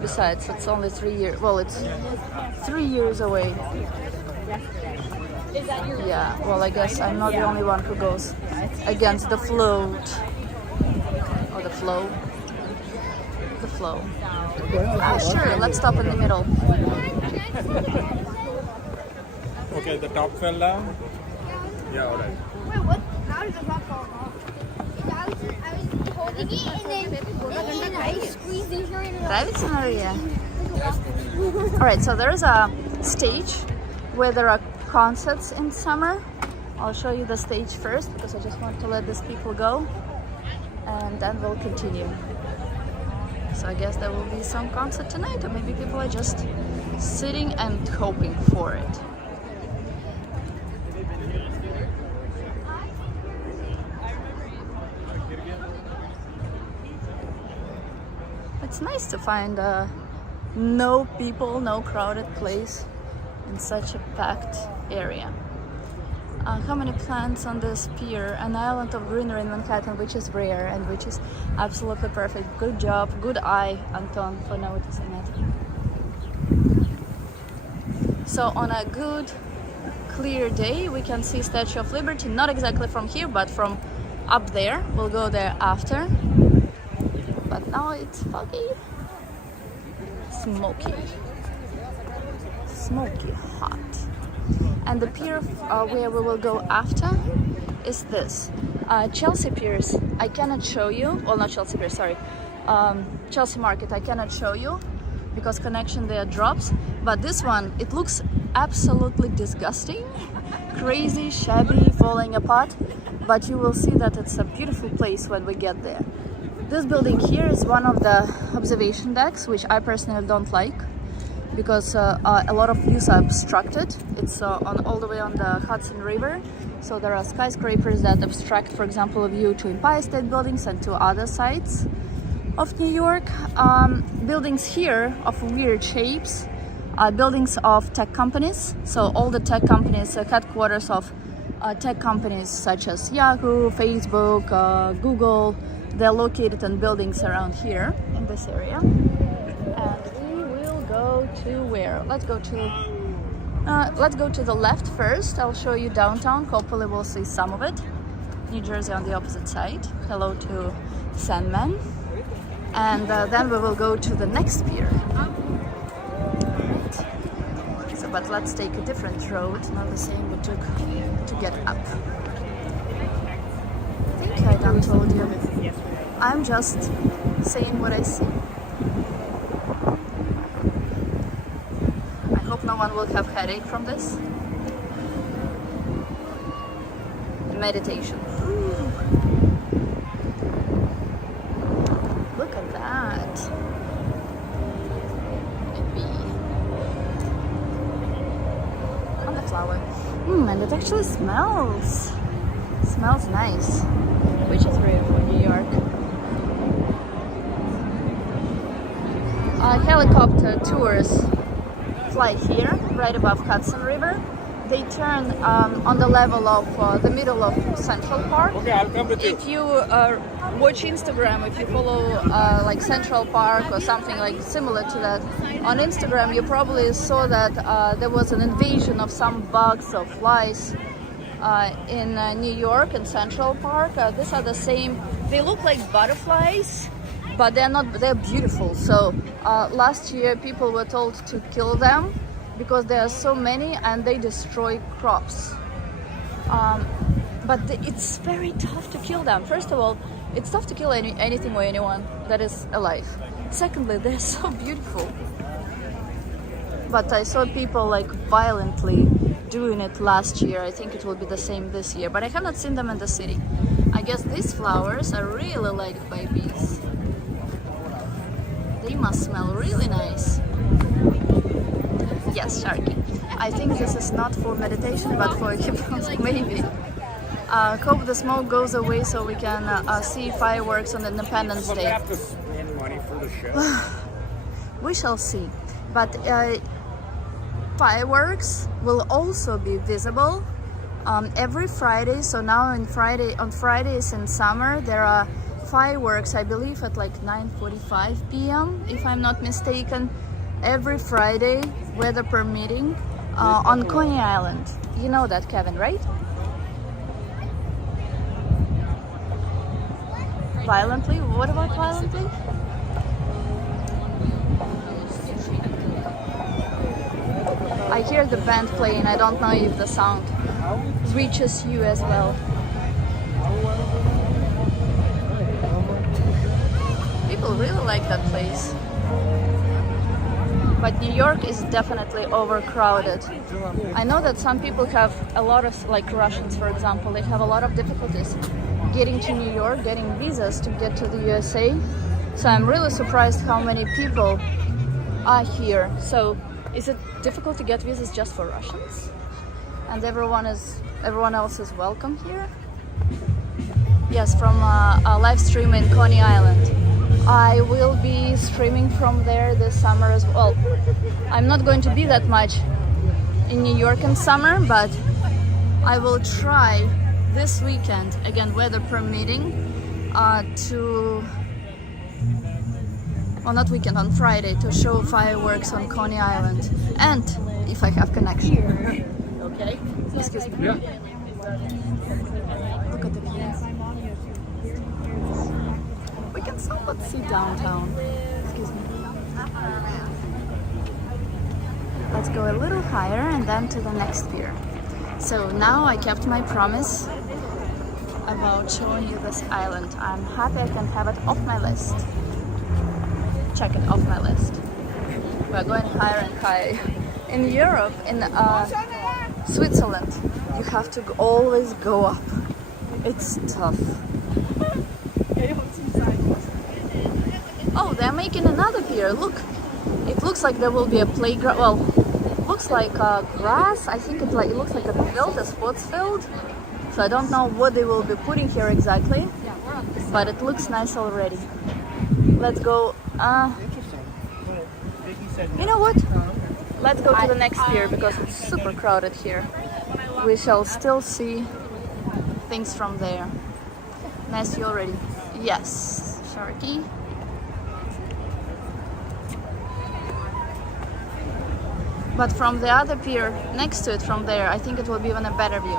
Besides, it's only 3 years. Well, it's 3 years away. Yeah, well, I guess I'm not the only one who goes against the float. Or the flow. The flow. Sure, let's stop in the middle. Okay, the top fell down? Yeah, alright. Wait, what? How did the top fall off? I was holding it and then I squeezed it right around. Нравится, Мария? Alright, so there is a stage where there are concerts in summer. I'll show you the stage first because I just want to let these people go and then we'll continue. So I guess there will be some concert tonight, or maybe people are just sitting and hoping for it. It's nice to find no people, no crowded place in such a packed area. How many plants on this pier? An island of greenery in Manhattan, which is rare and which is absolutely perfect. Good job, good eye, Anton, for noticing it. So on a good, clear day, we can see Statue of Liberty, not exactly from here, but from up there. We'll go there after. But now it's foggy, smoky hot. And the pier where we will go after is this. Chelsea Piers, I cannot show you. Well, not Chelsea Piers, sorry. Chelsea Market, I cannot show you because connection there drops. But this one, it looks absolutely disgusting, crazy, shabby, falling apart. But you will see that it's a beautiful place when we get there. This building here is one of the observation decks, which I personally don't like because a lot of views are obstructed. It's on all the way on the Hudson River, so there are skyscrapers that obstruct, for example, a view to Empire State Buildings and to other sites of New York. Buildings here of weird shapes, buildings of tech companies, so all the tech companies, headquarters of tech companies such as Yahoo, Facebook, Google, they're located in buildings around here in this area. And we will go to where? Let's go to the left first. I'll show you downtown. Hopefully we'll see some of it. New Jersey on the opposite side. Hello to Sandman. And then we will go to the next pier. Right. So, but let's take a different road, not the same we took to get up. I think I done told you. I'm just saying what I see. I hope no one will have headache from this. Meditation. Look at that. A bee. On the flower. And it actually smells. Smells nice. Which is rare for New York. Helicopter tours fly here, right above Hudson River. They turn on the level of the middle of Central Park. Okay, I'll come with you. If you watch Instagram, if you follow like Central Park or something like similar to that on Instagram, you probably saw that there was an invasion of some bugs or flies in New York and Central Park. These are the same. They look like butterflies, but they're not. They're beautiful. So last year people were told to kill them because there are so many and they destroy crops. But it's very tough to kill them. First of all, it's tough to kill anything or anyone that is alive. Secondly, they're so beautiful. But I saw people like violently doing it last year. I think it will be the same this year, but I have not seen them in the city. I guess these flowers are really liked by bees. They must smell really nice. Yes, Sharky. I think this is not for meditation, but for maybe. Hope the smoke goes away so we can see fireworks on Independence Day. Have to spend money for the show. We shall see. But fireworks will also be visible every Friday. So now on Fridays in summer there are fireworks, I believe at like 9:45 p.m. if I'm not mistaken, every Friday, weather permitting, on Coney Island. You know that, Kevin, right? Violently? What about violently? I hear the band playing. I don't know if the sound reaches you as well. People really like that place. But New York is definitely overcrowded. I know that some people have a lot of, like Russians for example, they have a lot of difficulties getting to New York, getting visas to get to the USA. So I'm really surprised how many people are here. So is it difficult to get visas just for Russians? And everyone else is welcome here? Yes, from a live stream in Coney Island. I will be streaming from there this summer as well. I'm not going to be that much in New York in summer, but I will try this weekend, again weather permitting, not weekend, on Friday, to show fireworks on Coney Island, and if I have connection. Okay. Excuse me. Yeah. Look at the views. We can somewhat see downtown. Excuse me. Let's go a little higher and then to the next pier. So now I kept my promise about showing you this island. I'm happy I can have it off my list. Check it off my list. We're going higher and higher. In Europe, in Switzerland, you have to always go up. It's tough. Oh, they're making another pier. Look, it looks like there will be a playground. Well, looks like grass. I think it looks like a field, a sports field. So I don't know what they will be putting here exactly, but it looks nice already. Let's go. You know what? Let's go to the next pier because it's super crowded here. We shall still see things from there. Nice view already. Yes, Sharky. But from the other pier next to it, from there, I think it will be even a better view.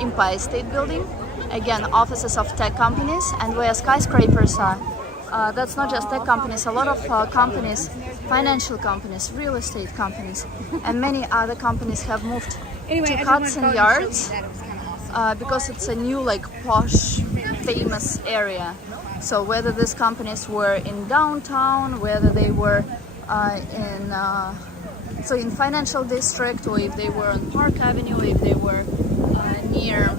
Empire State Building, again, offices of tech companies, and where skyscrapers are. That's not just tech companies, a lot of companies, financial companies, real estate companies, and many other companies have moved to Hudson Yards because it's a new, like, posh, famous area. So whether these companies were in downtown, whether they were in financial district, or if they were on Park Avenue, if they were near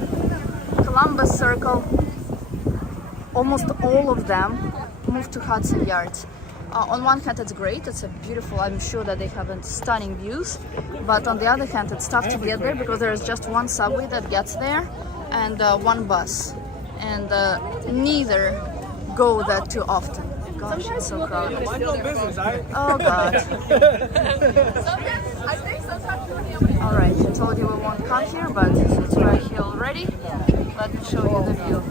Columbus Circle, almost all of them moved to Hudson Yards. On one hand, it's great, it's a beautiful, I'm sure that they have stunning views, but on the other hand, it's tough to get there because there is just one subway that gets there and one bus, and neither go that too often. Gosh, it's so crowded. Oh god. Alright, I told you we won't come here, but since we're here already, let me show you the view.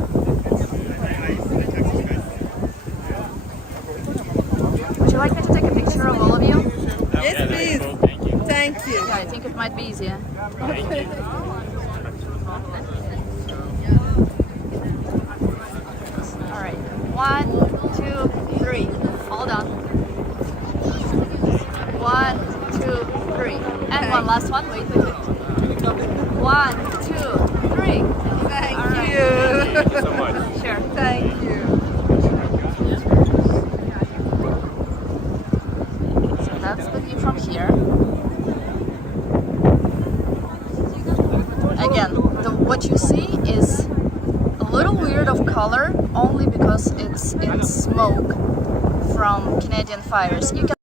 Would you like me to take a picture of all of you? Yes, please. Thank you. Yeah, I think it might be easier. Okay. Alright, 1, 2, 3. Hold on. 1, 2, 3. And one last one. Wait. 1, 2, 3. Thank Alright. you. Thank you so much. Sure. Thank you. So that's the view from here. Again, what you see is a little weird of color only because it's in smoke from Canadian fires. You can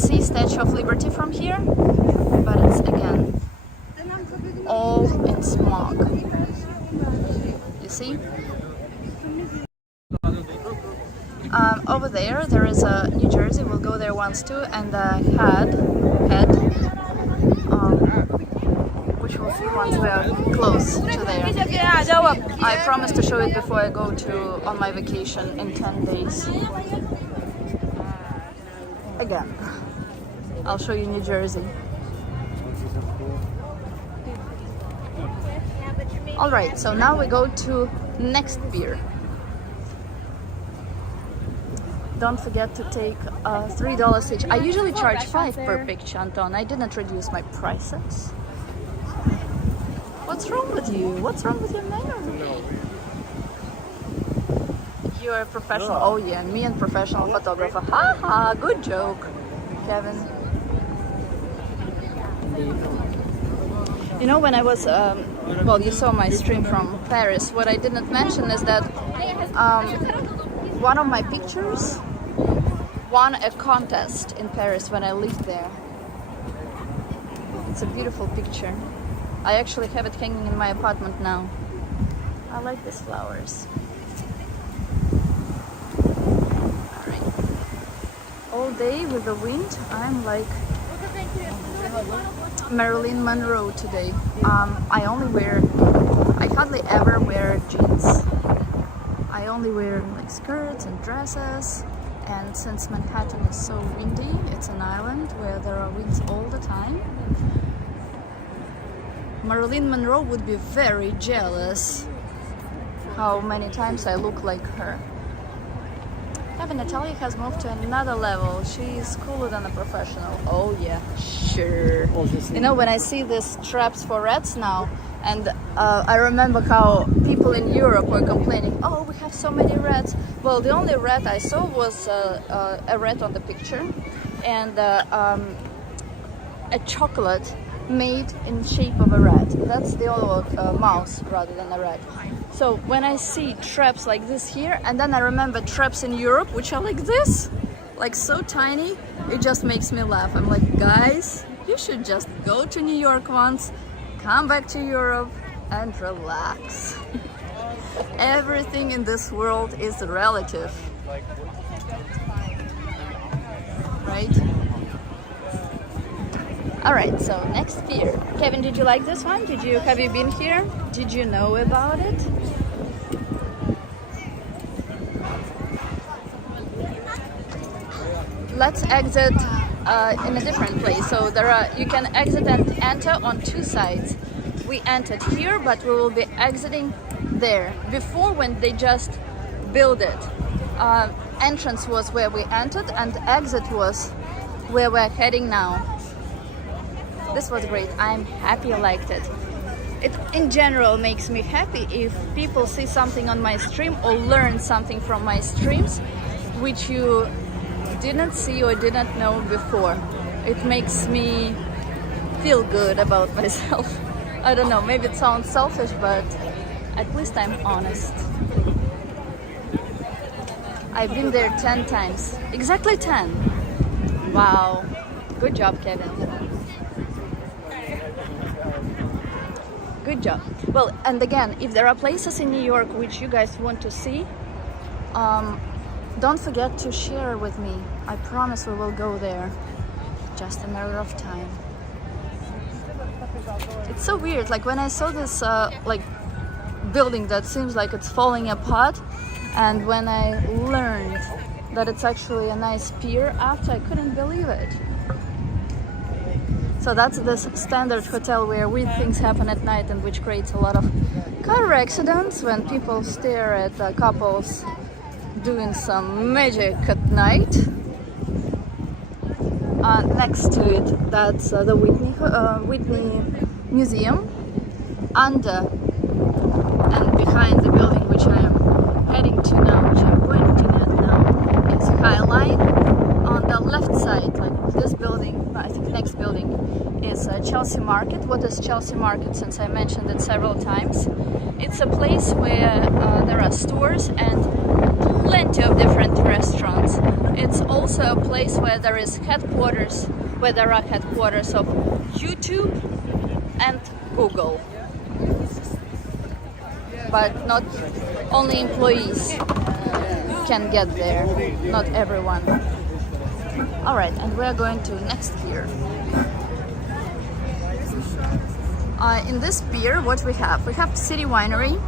see Statue of Liberty from here, but it's again all in smog. You see? Over there is a New Jersey. We'll go there once too, and the head, which we'll see once we're close to there. I promise to show it before I go on my vacation in 10 days. Again, I'll show you New Jersey. Alright, so now we go to next pier. Don't forget to take $3 each. I usually charge 5 per picture, Anton. I didn't reduce my prices. What's wrong with you? What's wrong with your nails? You're a professional. Oh yeah, me and professional photographer. Ha ha, good joke, Kevin. You know, when I was, well, you saw my stream from Paris. What I didn't mention is that one of my pictures won a contest in Paris when I lived there. It's a beautiful picture. I actually have it hanging in my apartment now. I like these flowers. Alright. All day with the wind, I'm like Marilyn Monroe today. I hardly ever wear jeans. I only wear like skirts and dresses. And since Manhattan is so windy, it's an island where there are winds all the time. Marilyn Monroe would be very jealous how many times I look like her. Yeah, but Natalia has moved to another level. She's cooler than a professional. Oh yeah, sure. You know, when I see these traps for rats now, and I remember how people in Europe were complaining, oh, we have so many rats. Well, the only rat I saw was a rat on the picture, and a chocolate made in shape of a rat. That's the only mouse rather than a rat. So when I see traps like this here, and then I remember traps in Europe, which are like this, like so tiny, it just makes me laugh. I'm like, guys, you should just go to New York once, come back to Europe, and relax. Everything in this world is relative, right? All right, so next pier. Kevin, did you like this one? Have you been here? Did you know about it? Let's exit in a different place. So you can exit and enter on two sides. We entered here, but we will be exiting there. Before, when they just built it, entrance was where we entered and exit was where we're heading now. This was great. I'm happy I liked it. It in general makes me happy if people see something on my stream or learn something from my streams which you didn't see or didn't know before. It makes me feel good about myself. I don't know, maybe it sounds selfish, but at least I'm honest. I've been there 10 times. Exactly 10. Wow. Good job, Kevin. Good job. Well, and again, if there are places in New York which you guys want to see, don't forget to share with me. I promise we will go there. Just a matter of time. It's so weird. Like when I saw this like building that seems like it's falling apart, and when I learned that it's actually a nice pier after, I couldn't believe it. So that's this standard hotel where weird things happen at night and which creates a lot of car accidents when people stare at couples doing some magic at night. Next to it, that's the Whitney Museum. Under and behind the building which I am heading to now, which I'm pointing at now, is Highline. On the left side, like this building, I think next building, is Chelsea Market. What is Chelsea Market, since I mentioned it several times? It's a place where there are stores and plenty of different restaurants. It's also a place where there are headquarters of YouTube and Google. But not only employees can get there, not everyone. Alright, and we're going to next pier. In this pier, what we have? We have City Winery,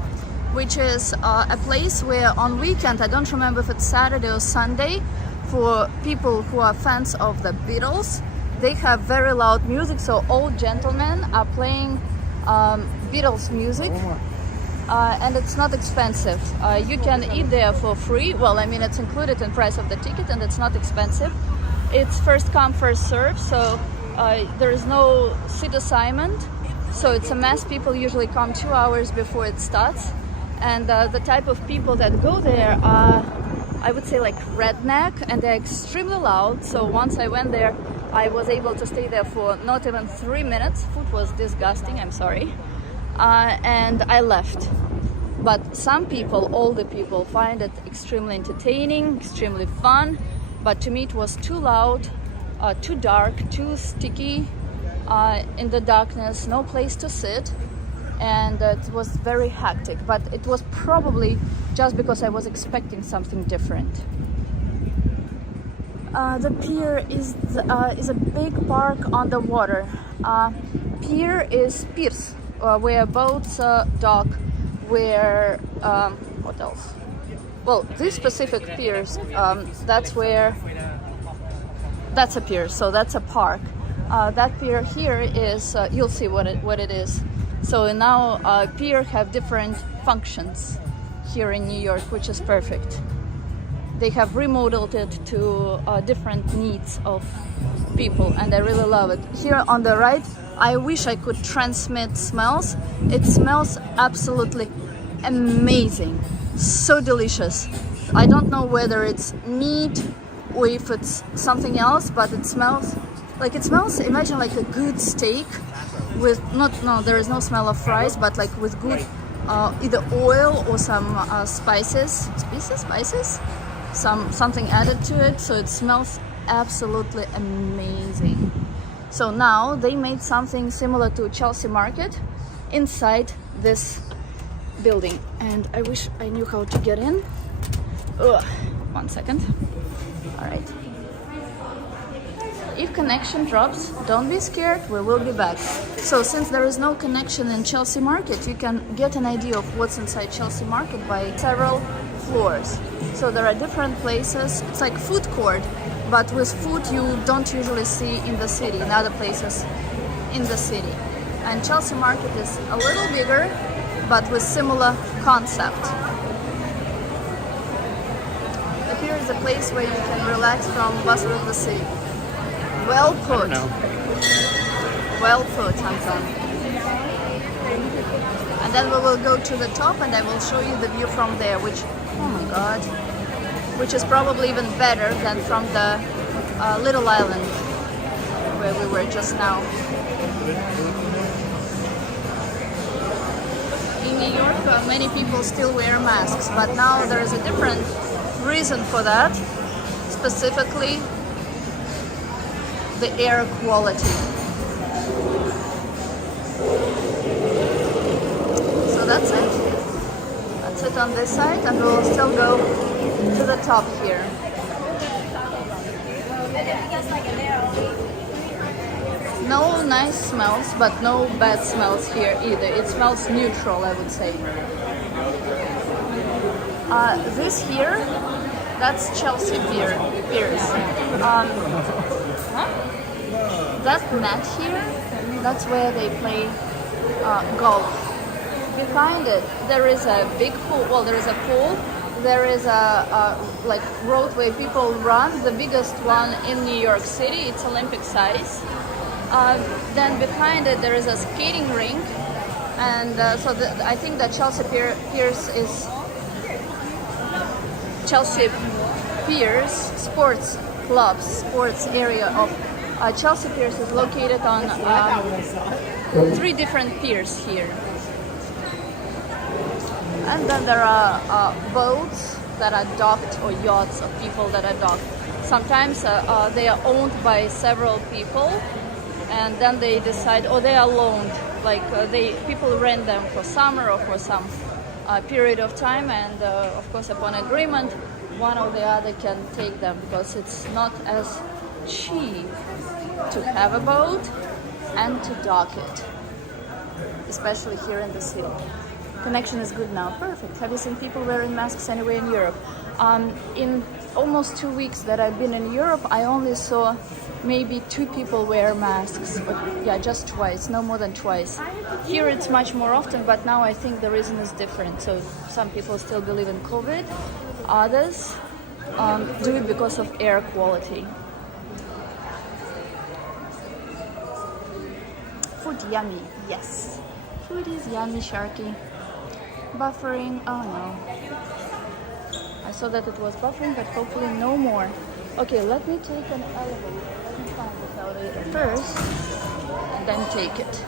which is a place where on weekend, I don't remember if it's Saturday or Sunday, for people who are fans of the Beatles, they have very loud music, so old gentlemen are playing Beatles music and it's not expensive. You can eat there for free. Well, I mean, it's included in price of the ticket, and it's not expensive. It's first come, first serve, so there is no seat assignment. So it's a mass. People usually come 2 hours before it starts, and the type of people that go there are, I would say, like redneck, and they're extremely loud. So once I went there, I was able to stay there for not even 3 minutes. Food was disgusting, I'm sorry. And I left. But some people, older people, find it extremely entertaining, extremely fun. But to me it was too loud, too dark, too sticky, in the darkness, no place to sit. And it was very hectic, but it was probably just because I was expecting something different. The pier is a big park on the water. Pier is piers, where boats dock, where what else? Well, this specific piers, that's a pier, so that's a park. That pier here is, you'll see what it is. So now pier have different functions here in New York, which is perfect. They have remodeled it to different needs of people, and I really love it. Here on the right, I wish I could transmit smells. It smells absolutely amazing, so delicious. I don't know whether it's meat or if it's something else, but it smells, imagine like a good steak with, there is no smell of fries, but like with good either oil or some spices, something added to it, so it smells absolutely amazing. So now they made something similar to Chelsea Market inside this building, and I wish I knew how to get in. Ugh, 1 second. All right. If connection drops, don't be scared, we will be back. So since there is no connection in Chelsea Market, you can get an idea of what's inside Chelsea Market by several floors. So there are different places. It's like food court, but with food you don't usually see in the city, in other places in the city. And Chelsea Market is a little bigger, but with similar concept. Here is a place where you can relax from bustle of the city. Well put. Well put, Anton. And then we will go to the top and I will show you the view from there, which, oh my god, which is probably even better than from the little island where we were just now. In New York, many people still wear masks, but now there is a different reason for that, specifically the air quality. So that's it. That's it on this side, and we'll still go to the top here. No nice smells, but no bad smells here either. It smells neutral, I would say. This here, that's Chelsea Piers. That net here, that's where they play golf. Behind it, there is a big pool. Well, there is a pool. There is a like road where people run. The biggest one in New York City. It's Olympic size. Then behind it, there is a skating rink, and so I think that Chelsea Piers is Chelsea Piers Sports Club, sports area of Chelsea Piers is located on 3 different piers here. And then there are boats that are docked, or yachts of people that are docked. Sometimes they are owned by several people, and then they decide, or they are loaned, like people rent them for summer or for some period of time, and of course upon agreement one or the other can take them, because it's not as cheap to have a boat and to dock it, especially here in the city. Connection is good now. Perfect. Have you seen people wearing masks anywhere in Europe? In almost 2 weeks that I've been in Europe, I only saw maybe 2 people wear masks, but yeah, just twice, no more than twice. Here it's much more often, but now I think the reason is different. So some people still believe in COVID, others do it because of air quality. Food yummy, yes. Food is yummy, Sharky. Buffering, oh no. I saw that it was buffering, but hopefully no more. Okay, let me take an elevator. Let me find this elevator first, and then take it.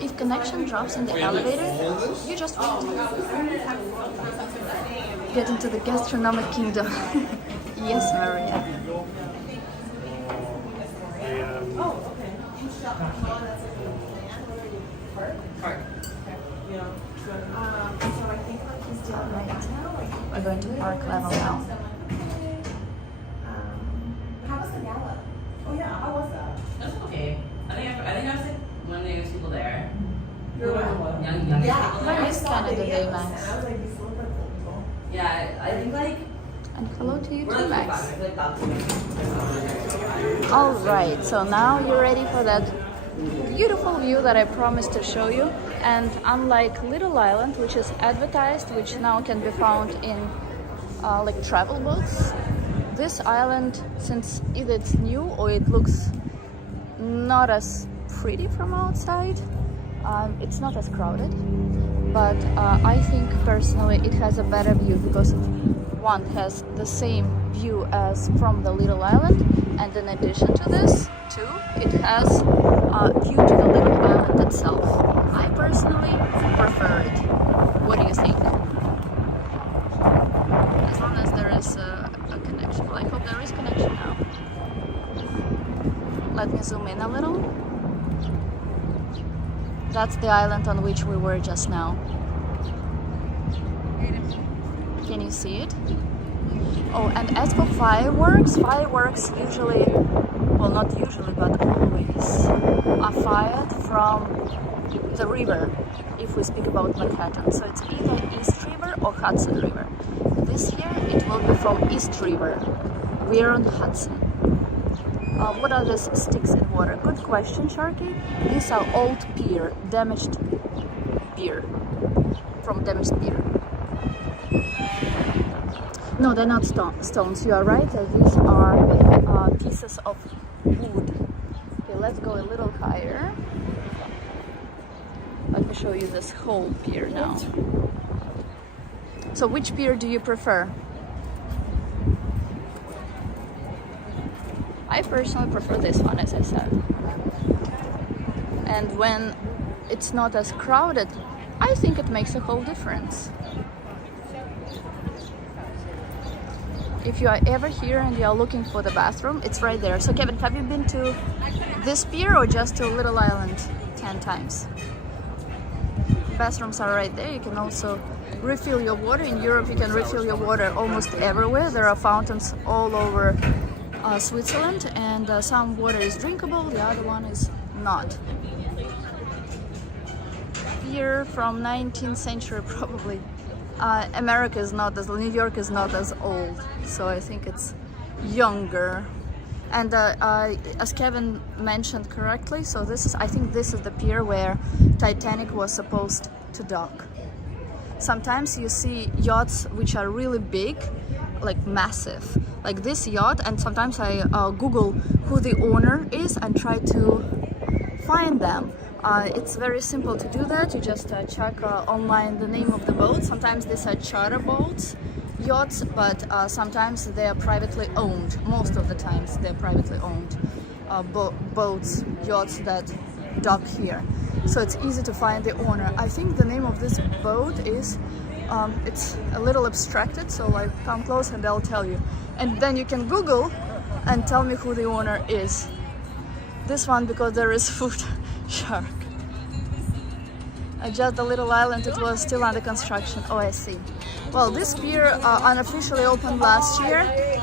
If connection drops in the elevator, you just wait. Get into the gastronomic kingdom. Yes, Maria. We're going to park level now. How was the gala? Oh yeah, how was that? That's okay. I think I was like one of the youngest people there. You're one. Young Yeah. people When there. is Canada Day, Max? I was like, these look like cool. Yeah, I think like And hello to you we're too, like Max. five, like top two. Alright, so now you're ready for that beautiful view that I promised to show you. And unlike Little Island, which is advertised, which now can be found in like travel boats, this island, since either it's new or it looks not as pretty from outside, it's not as crowded. But I think personally it has a better view because one has the same view as from the Little Island, and in addition to this, too, it has a view to the Little Island itself. I personally prefer it. What do you think? As long as there is a connection. Well, I hope there is connection now. Let me zoom in a little. That's the island on which we were just now. Can you see it? Oh, and as for fireworks usually, well, not usually, but always are fired from the river, if we speak about Manhattan. So it's either East River or Hudson River. This year it will be from East River. We're on Hudson. What are these sticks in water? Good question, Sharky. These are old pier, damaged pier, from damaged pier. No, they're not stones. You are right. These are pieces of wood. Okay, let's go a little higher. Let me show you this whole pier now. So, which pier do you prefer? I personally prefer this one, as I said. And when it's not as crowded, I think it makes a whole difference. If you are ever here and you are looking for the bathroom, it's right there. So Kevin, have you been to this pier or just to Little Island 10 times? Bathrooms are right there. You can also refill your water. In Europe, you can refill your water almost everywhere. There are fountains all over Switzerland, and some water is drinkable, the other one is not. Pier from 19th century probably. America is not as, New York is not as old, so I think it's younger. And as Kevin mentioned correctly, so I think this is the pier where Titanic was supposed to dock. Sometimes you see yachts which are really big, like massive, like this yacht, and sometimes I Google who the owner is and try to find them. It's very simple to do that. You just check online the name of the boat. Sometimes these are charter boats, yachts, but sometimes they are privately owned. Most of the times they're privately owned boats, yachts that dock here. So it's easy to find the owner. I think the name of this boat is, it's a little abstracted, so like come close and I'll tell you. And then you can Google and tell me who the owner is. This one, because there is food shark. Just the Little Island, it was still under construction. Oh, I see. Well, this pier unofficially opened last year,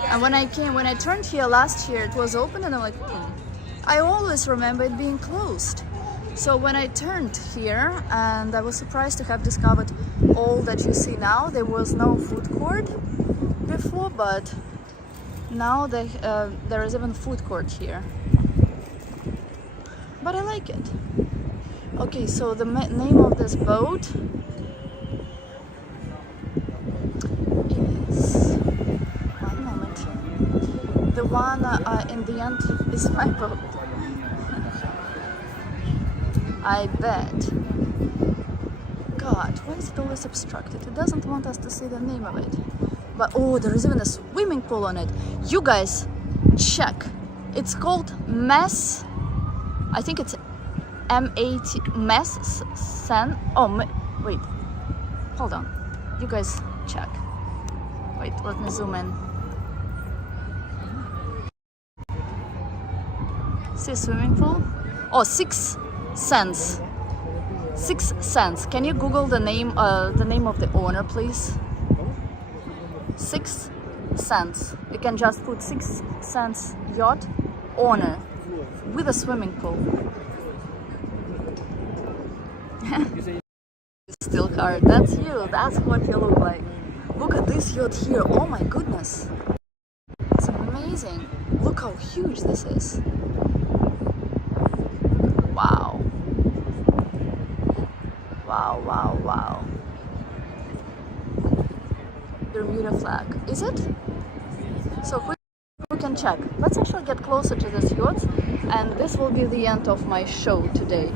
and when I turned here last year, it was open, and I'm like, I always remember it being closed. So when I turned here, and I was surprised to have discovered all that you see now. There was no food court before, but now there is even food court here. But I like it. Okay, so the name of this boat is, one moment, the one in the end is my boat. I bet. God, why is it always obstructed? It doesn't want us to see the name of it. But oh, there is even a swimming pool on it. You guys, check. It's called Mess. I think it's M-A-T, Mess San. Oh, wait. Hold on. You guys check. Wait, let me zoom in. See a swimming pool? Oh, 6 cents. 6 cents. Can you Google the name of the owner, please? 6 cents. You can just put 6 cents yacht owner with a swimming pool. Still hard. That's you. That's what you look like. Look at this yacht here. Oh my goodness. It's amazing. Look how huge this is. Wow. Wow, wow, wow. Bermuda flag. Is it? So who can check? Let's actually get closer to this yacht, and this will be the end of my show today.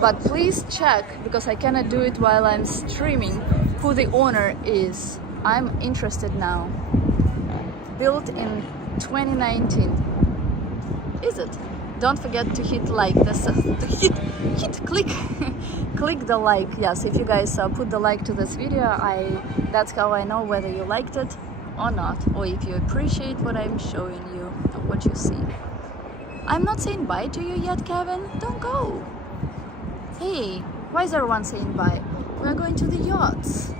But please check, because I cannot do it while I'm streaming, who the owner is. I'm interested now. Built in 2019. Is it? Don't forget to hit like this. Click click the like. Yes, if you guys put the like to this video, that's how I know whether you liked it or not, or if you appreciate what I'm showing you or what you see. I'm not saying bye to you yet, Kevin. Don't go. Hey, why is everyone saying bye? We're going to the yachts.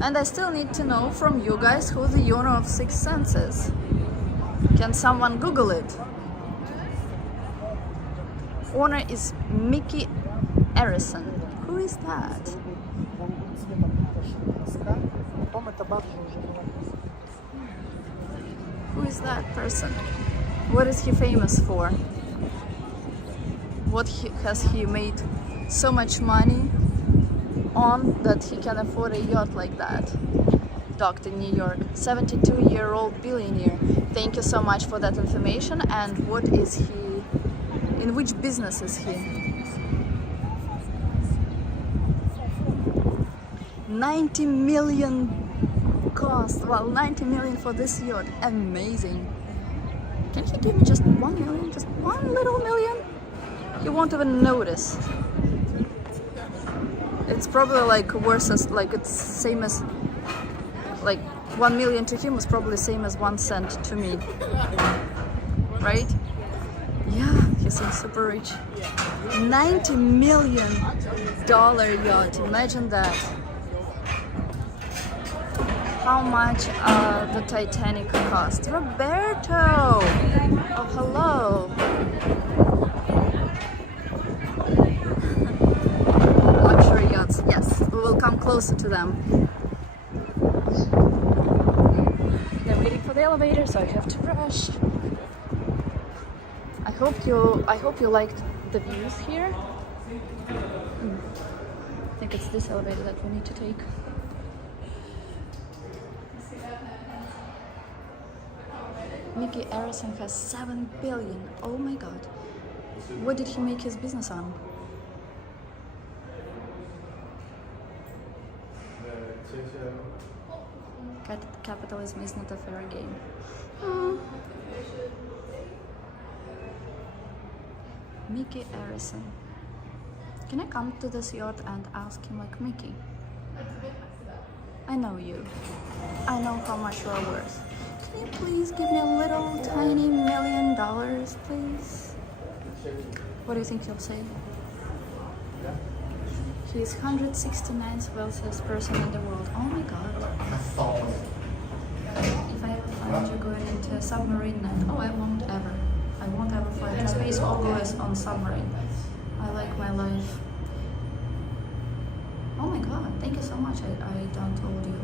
And I still need to know from you guys who the owner of 6 Cents is. Can someone Google it? Owner is Mickey Harrison. Who is that? Who is that person? What is he famous for? What has he made so much money on that he can afford a yacht like that? Docked in New York, 72-year-old billionaire. Thank you so much for that information. And what is he? In which business is he? 90 million cost. Well, 90 million for this yacht. Amazing. Can he give me just 1 million? Just 1 little million? You won't even notice. It's probably like worse as, like, it's same as, like 1 million to him was probably the same as 1 cent to me. Right? Yeah, he seems super rich. $90 million yacht. Imagine that. How much the Titanic cost? Roberto! Oh, hello. Luxury yachts. Yes, we will come closer to them. They're waiting for the elevator, so I have to rush. I hope you liked the views here. I think it's this elevator that we need to take. Mickey Harrison has 7 billion. Oh my god. What did he make his business on? Capitalism is not a fair game. Mickey Harrison. Can I come to this yacht and ask him like, Mickey, I know you. I know how much you are worth. Can you please give me a little tiny $1 million, please? What do you think he'll say? He's 169th wealthiest person in the world. Oh my god. If I ever find you going into a submarine net, oh, I won't ever fly into space or go on submarine. I like my life Oh my god, thank you so much. I don't told you.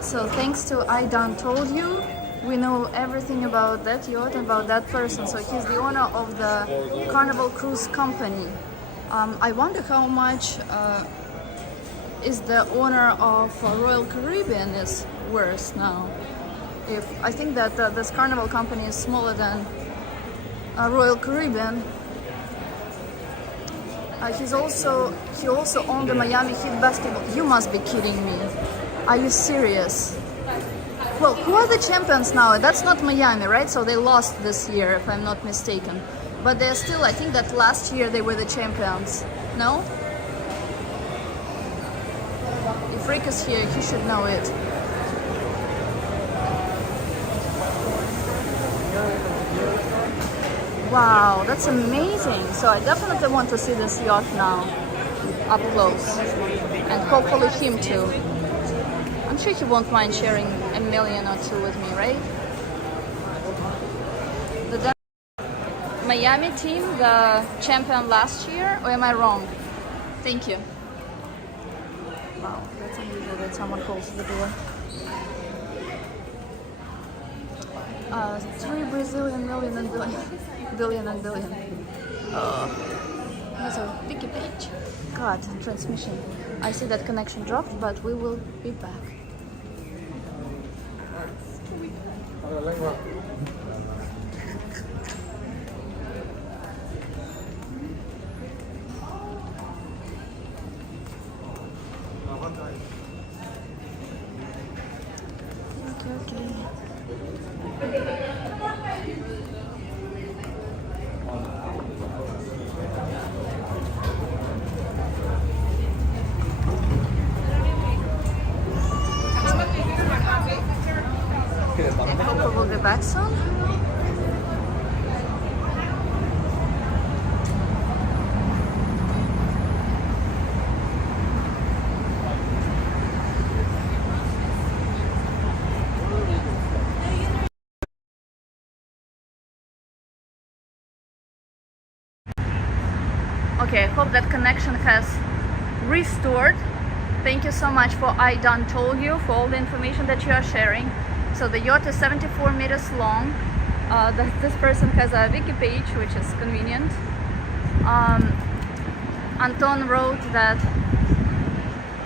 So thanks to I Done Told You, we know everything about that yacht and about that person. So he's the owner of the Carnival Cruise Company. I wonder how much is the owner of Royal Caribbean is worth now. If I think that this Carnival company is smaller than Royal Caribbean. He also owned the Miami Heat basketball. You must be kidding me. Are you serious? Well, who are the champions now? That's not Miami, right? So they lost this year, if I'm not mistaken. But they're still, I think that last year they were the champions. No? If Rick is here, he should know it. Wow, that's amazing. So I definitely want to see this yacht now, up close. And hopefully him too. I'm sure he won't mind sharing a million or two with me, right? The Miami team, the champion last year, or am I wrong? Thank you. Wow, that's unusual that someone calls the door. 3 Brazilian million and billion. There's a wiki page. God, transmission. I see that connection dropped, but we will be back. Okay. I hope we'll be back soon. Okay, I hope that connection has restored. Thank you so much for I Done Told You, for all the information that you are sharing. So the yacht is 74 meters long. This person has a wiki page, which is convenient. Anton wrote that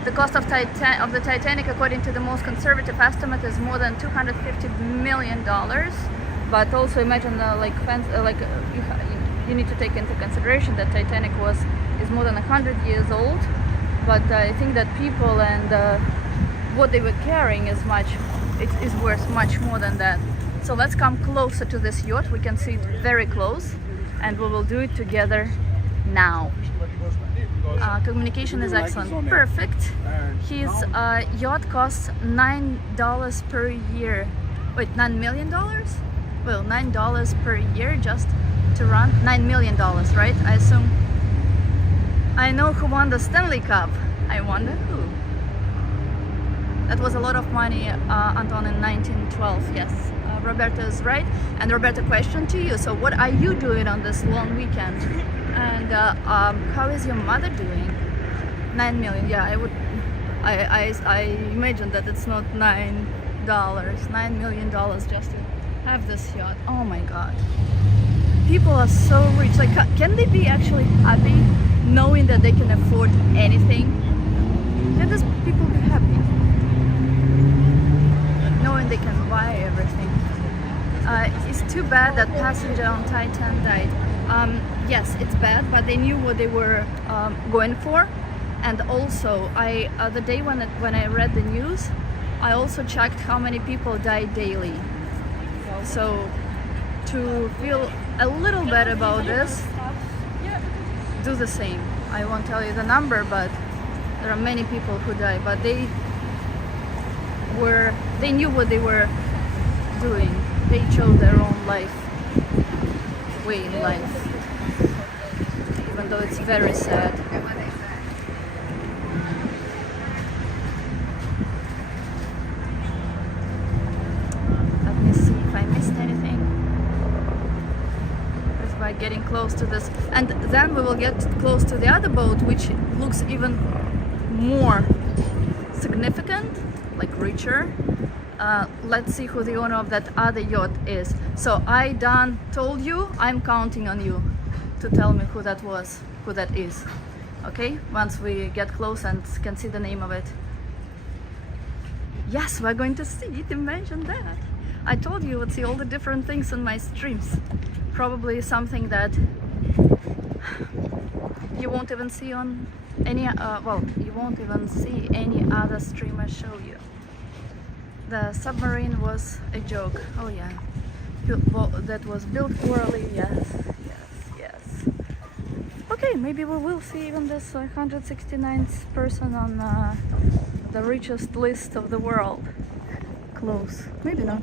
the cost of the Titanic, according to the most conservative estimate, is more than $250 million. But also imagine, you need to take into consideration that Titanic is more than 100 years old. But I think that people and what they were carrying is worth much more than that. So let's come closer to this yacht. We can see it very close, and we will do it together now. Communication is excellent. Perfect. His yacht costs $9 per year. Wait, $9 million? Well, $9 per year just to run. $9 million, right? I assume. I know who won the Stanley Cup. I wonder who. That was a lot of money, Anton, in 1912. Yes, Roberta is right. And Roberta, question to you. So what are you doing on this long weekend? And how is your mother doing? 9 million. Yeah, I imagine that it's not $9. $9 million just to have this yacht. Oh my God. People are so rich. Like, can they be actually happy knowing that they can afford anything? Can these people be happy knowing they can buy everything? It's too bad that passenger on Titan died. Yes, it's bad, but they knew what they were going for. And also, the day when I read the news, I also checked how many people die daily. So to feel a little better about this, do the same. I won't tell you the number, but there are many people who die. But they knew what they were doing. They chose their own way in life, even though it's very sad. getting close to this, and then we will get close to the other boat, which looks even more significant, like richer. Let's see who the owner of that other yacht is. So I done told you, I'm counting on you to tell me who that was, who that is. Okay, once we get close and can see the name of it. Yes, we're going to see it. Imagine that. I told you would see all the different things on my streams. Probably something that you won't even see on any, well, you won't even see any other streamer show you. The submarine was a joke. Oh yeah. Well, that was built poorly. Yes, yes, yes. Okay, maybe we will see even this 169th person on the richest list of the world. Close. Maybe not.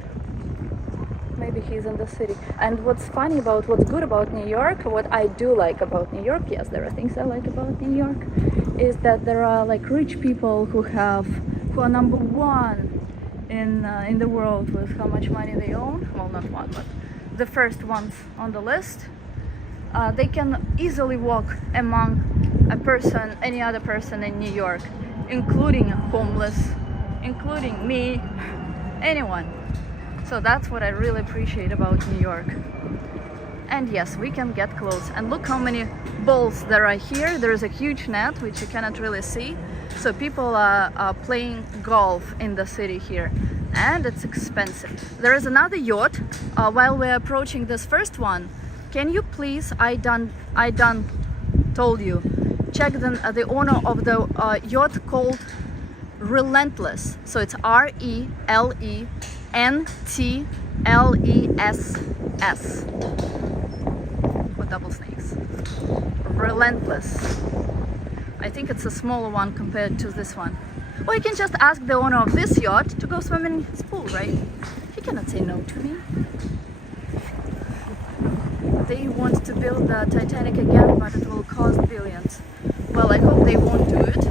Maybe he's in the city. And what's good about New York, what I do like about New York, yes, there are things I like about New York, is that there are like rich people who are number one in the world with how much money they own. Well, not one, but the first ones on the list. They can easily walk among any other person in New York, including homeless, including me, anyone. So that's what I really appreciate about New York. And yes, we can get close. And look how many balls there are here. There is a huge net, which you cannot really see. So people are playing golf in the city here. And it's expensive. There is another yacht. While we're approaching this first one, can you please, I done told you, check the owner of the yacht called Relentless. So it's RELENTLESS with double snakes. Relentless. I think it's a smaller one compared to this one. Or you can just ask the owner of this yacht to go swim in his pool, right? He cannot say no to me. They want to build the Titanic again, but it will cost billions. Well, I hope they won't do it.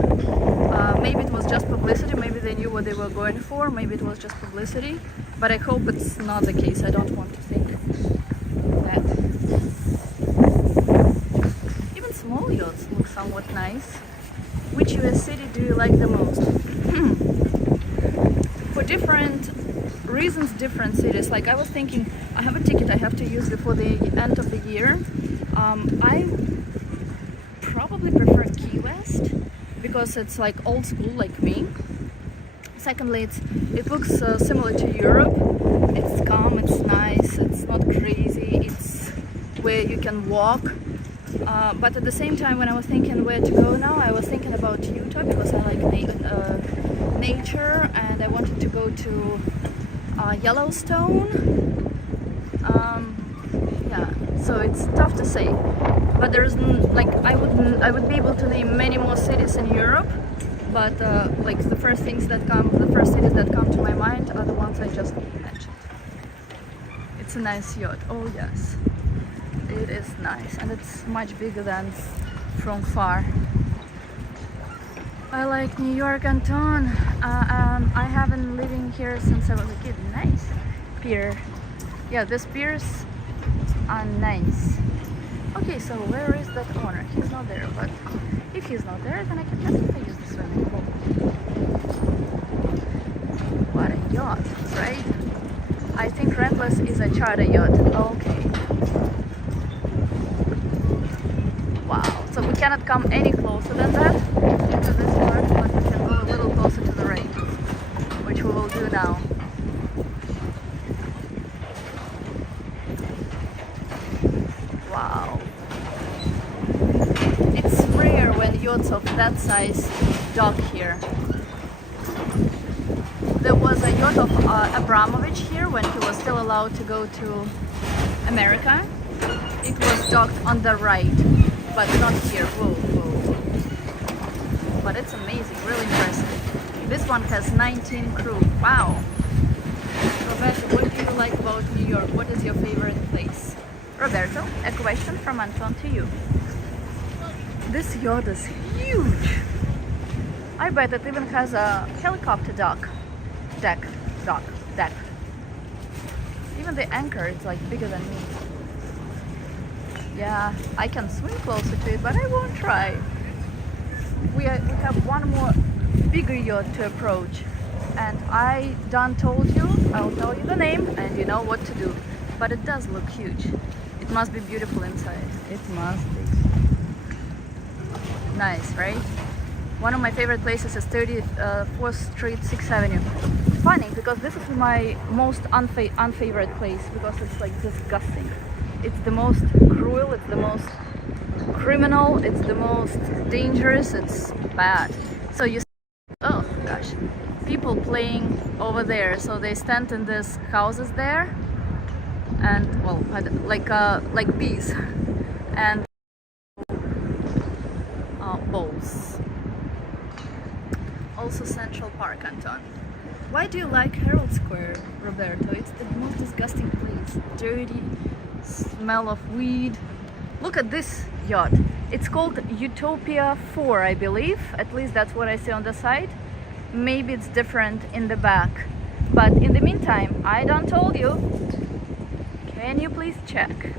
Maybe it was just publicity, maybe they knew what they were going for, maybe it was just publicity, but I hope it's not the case. I don't want to think that. Even small yachts look somewhat nice. Which US city do you like the most? For different reasons, different cities. Like I was thinking, I have a ticket I have to use before the end of the year. I probably prefer Key West because it's like old school like me. Secondly, it looks similar to Europe. It's calm, it's nice, it's not crazy, it's where you can walk. But at the same time, when I was thinking where to go now, I was thinking about Utah because I like nature and I wanted to go to Yellowstone. Yeah, so it's tough to say. But there's like I would be able to name many more cities in Europe, but like the first cities that come to my mind are the ones I just mentioned. It's a nice yacht. Oh yes. It is nice and it's much bigger than from far. I like New York, Anton. I have been living here since I was a kid. Nice pier. Yeah, these piers are nice. Okay, so where is that owner? He's not there, but if he's not there, then I can definitely use the swimming pool. What a yacht, right? I think Relentless is a charter yacht. Okay. Wow, so we cannot come any closer than that to this part, but we can go a little closer to the right, which we will do now. Wow. It's rare when yachts of that size dock here. There was a yacht of Abramovich here when he was still allowed to go to America. It was docked on the right. But not here. Whoa, whoa. But it's amazing, really impressive. This one has 19 crew. Wow. Roberto, what do you like about New York? What is your favorite place? Roberto, a question from Anton to you. This yacht is huge. I bet it even has a helicopter deck. Even the anchor is like bigger than me. Yeah, I can swim closer to it, but I won't try. We have one more bigger yacht to approach, and I done told you, I'll tell you the name and you know what to do. But it does look huge. It must be beautiful inside. It must be. Nice, right? One of my favorite places is 34th Street, 6th Avenue. Funny, because this is my most unfavorite place, because it's like disgusting. It's the most cruel, it's the most criminal, it's the most dangerous, it's bad. So you, oh gosh, people playing over there. So they stand in these houses there, and well, like bees, and bowls. Also Central Park, Anton. Why do you like Herald Square, Roberto? It's the most disgusting place. Dirty, smell of weed. Look at this yacht. It's called Utopia 4, I believe. At least that's what I see on the side. Maybe it's different in the back. But in the meantime, I done told you. Can you please check?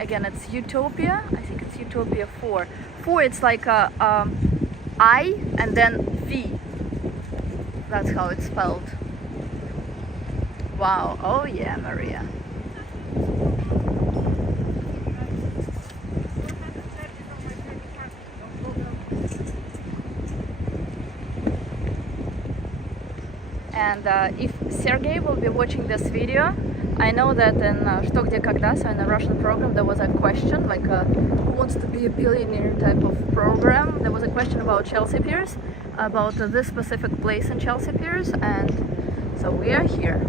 Again, it's Utopia. I think it's Utopia 4. 4, it's like a I and then V. That's how it's spelled. Wow. Oh yeah, Maria. And if Sergey will be watching this video, I know that in Что, где, когда, so in a Russian program, there was a question, like who wants to be a billionaire type of program. There was a question about Chelsea Piers, about this specific place in Chelsea Piers, and so we are here.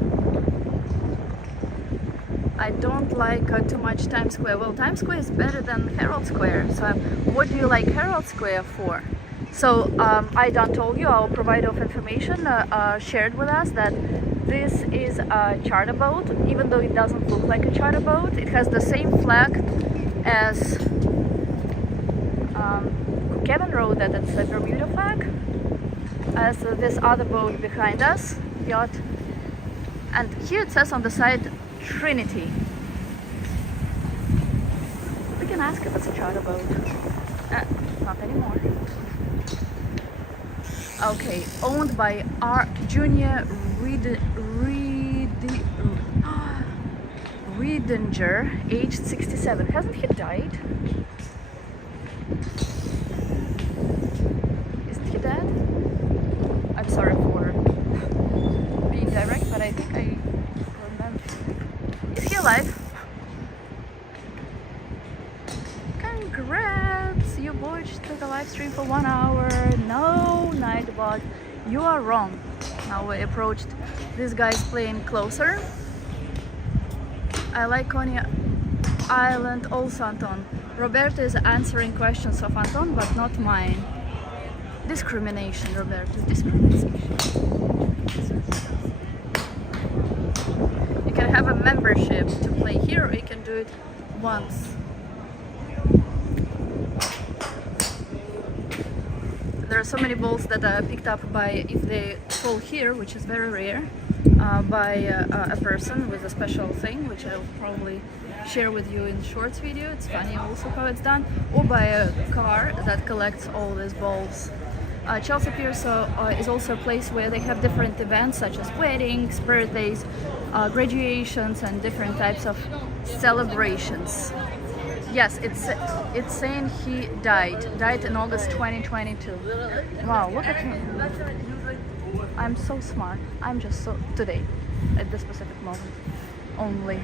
I don't like too much Times Square. Well, Times Square is better than Herald Square. So what do you like Herald Square for? So I done told you, our provider of information shared with us that this is a charter boat, even though it doesn't look like a charter boat. It has the same flag as Kevin wrote that it's a Bermuda flag, as this other boat behind us, yacht. And here it says on the side, Trinity. We can ask if it's a charter boat. Not anymore. Okay, owned by R. Junior Riedinger, aged 67. Hasn't he died? Isn't he dead? I'm sorry for being direct, but I think I remember. Is he alive? Congrats! You watched the live stream for 1 hour. No, Nightbot, you are wrong. Now we approached this guy's plane closer. I like Coney Island also, Anton. Roberto is answering questions of Anton, but not mine. Discrimination, Roberto. Discrimination. You can have a membership to play here, or you can do it once. There are so many balls that are picked up by, if they fall here, which is very rare, by a person with a special thing, which I'll probably share with you in shorts video. It's funny also how it's done, or by a car that collects all these balls. Chelsea Piers is also a place where they have different events such as weddings, birthdays, graduations, and different types of celebrations. Yes, it's saying he died in August 2022. Wow, look at him. I'm so smart. I'm just so today, at this specific moment only.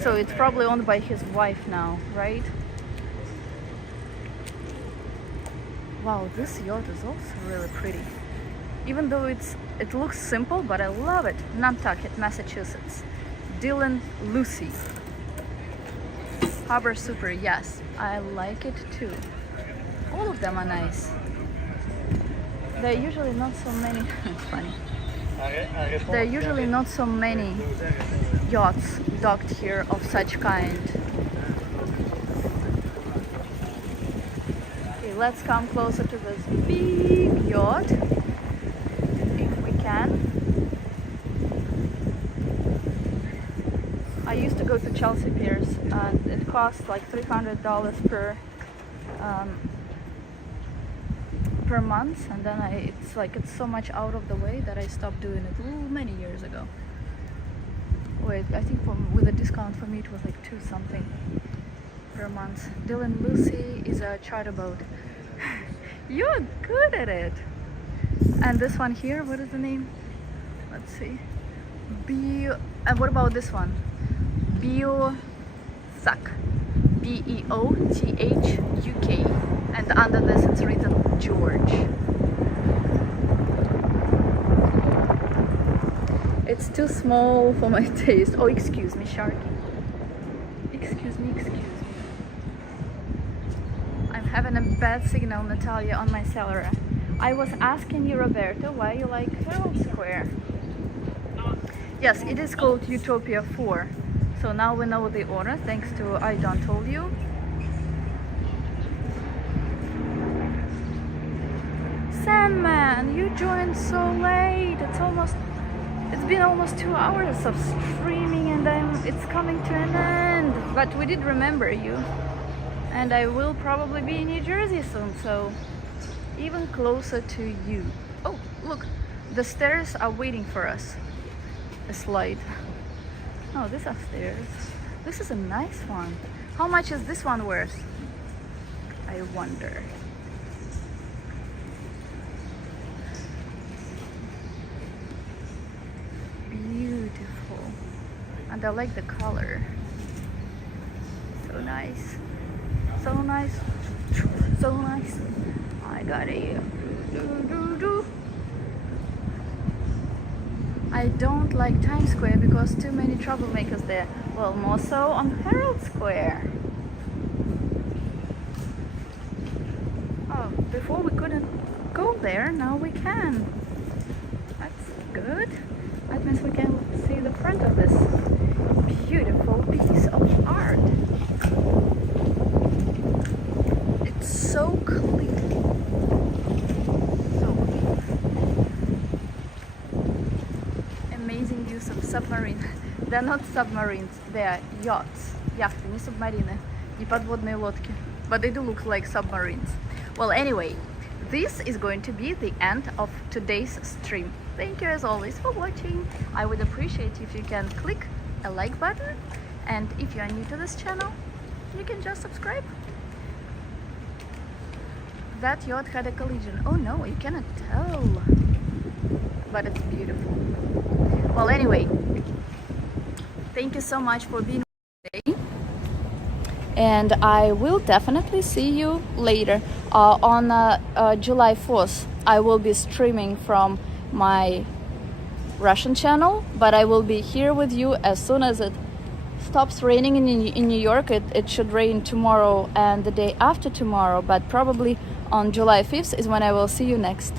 So it's probably owned by his wife now, right? Wow, this yacht is also really pretty. Even though it looks simple, but I love it. Nantucket, Massachusetts. Dylan Lucy. Harbor Super, yes, I like it too. All of them are nice. There are usually not so many. It's funny. There are usually not so many yachts docked here of such kind. Okay, let's come closer to this big yacht, if we can. I used to go to Chelsea Piers and it costs like $300 per month, and then it's so much out of the way that I stopped doing it many years ago. Wait, I think with a discount for me it was like 2 something per month. Dylan Lucy is a charter boat. You're good at it. And this one here, what is the name? Let's see. And what about this one? Beothuk. BEOTHUK. And under this it's written George. It's too small for my taste. Oh, excuse me, Sharky. Excuse me. I'm having a bad signal, Natalia, on my cellular. I was asking you, Roberto, why you like Herald Square. Yes, it is called Utopia 4. So now we know the order, thanks to I Don't Told You. Sandman, you joined so late. It's been almost 2 hours of streaming and it's coming to an end. But we did remember you. And I will probably be in New Jersey soon, so even closer to you. Oh, look, the stairs are waiting for us. A slide. Oh, these are stairs. This is a nice one. How much is this one worth? I wonder. Beautiful. And I like the color. So nice. So nice. So nice. I got it. I don't like Times Square because too many troublemakers there. Well, more so on Herald Square. Oh, before we couldn't go there, now we can. That's good. That means we can see the front of this beautiful piece of art. It's so clean. So clean. Amazing use of submarine. They're not submarines, they're yachts. Яхты, не субмарины, не подводные лодки. But they do look like submarines. Well, anyway, this is going to be the end of today's stream. Thank you as always for watching. I would appreciate if you can click a like button, and if you are new to this channel, you can just subscribe. That yacht had a collision. Oh no, you cannot tell, but it's beautiful. Well, anyway, thank you so much for being here today, and I will definitely see you later on July 4th. I will be streaming from my Russian channel, but I will be here with you as soon as it stops raining in New York. It should rain tomorrow and the day after tomorrow, but probably on July 5th is when I will see you next.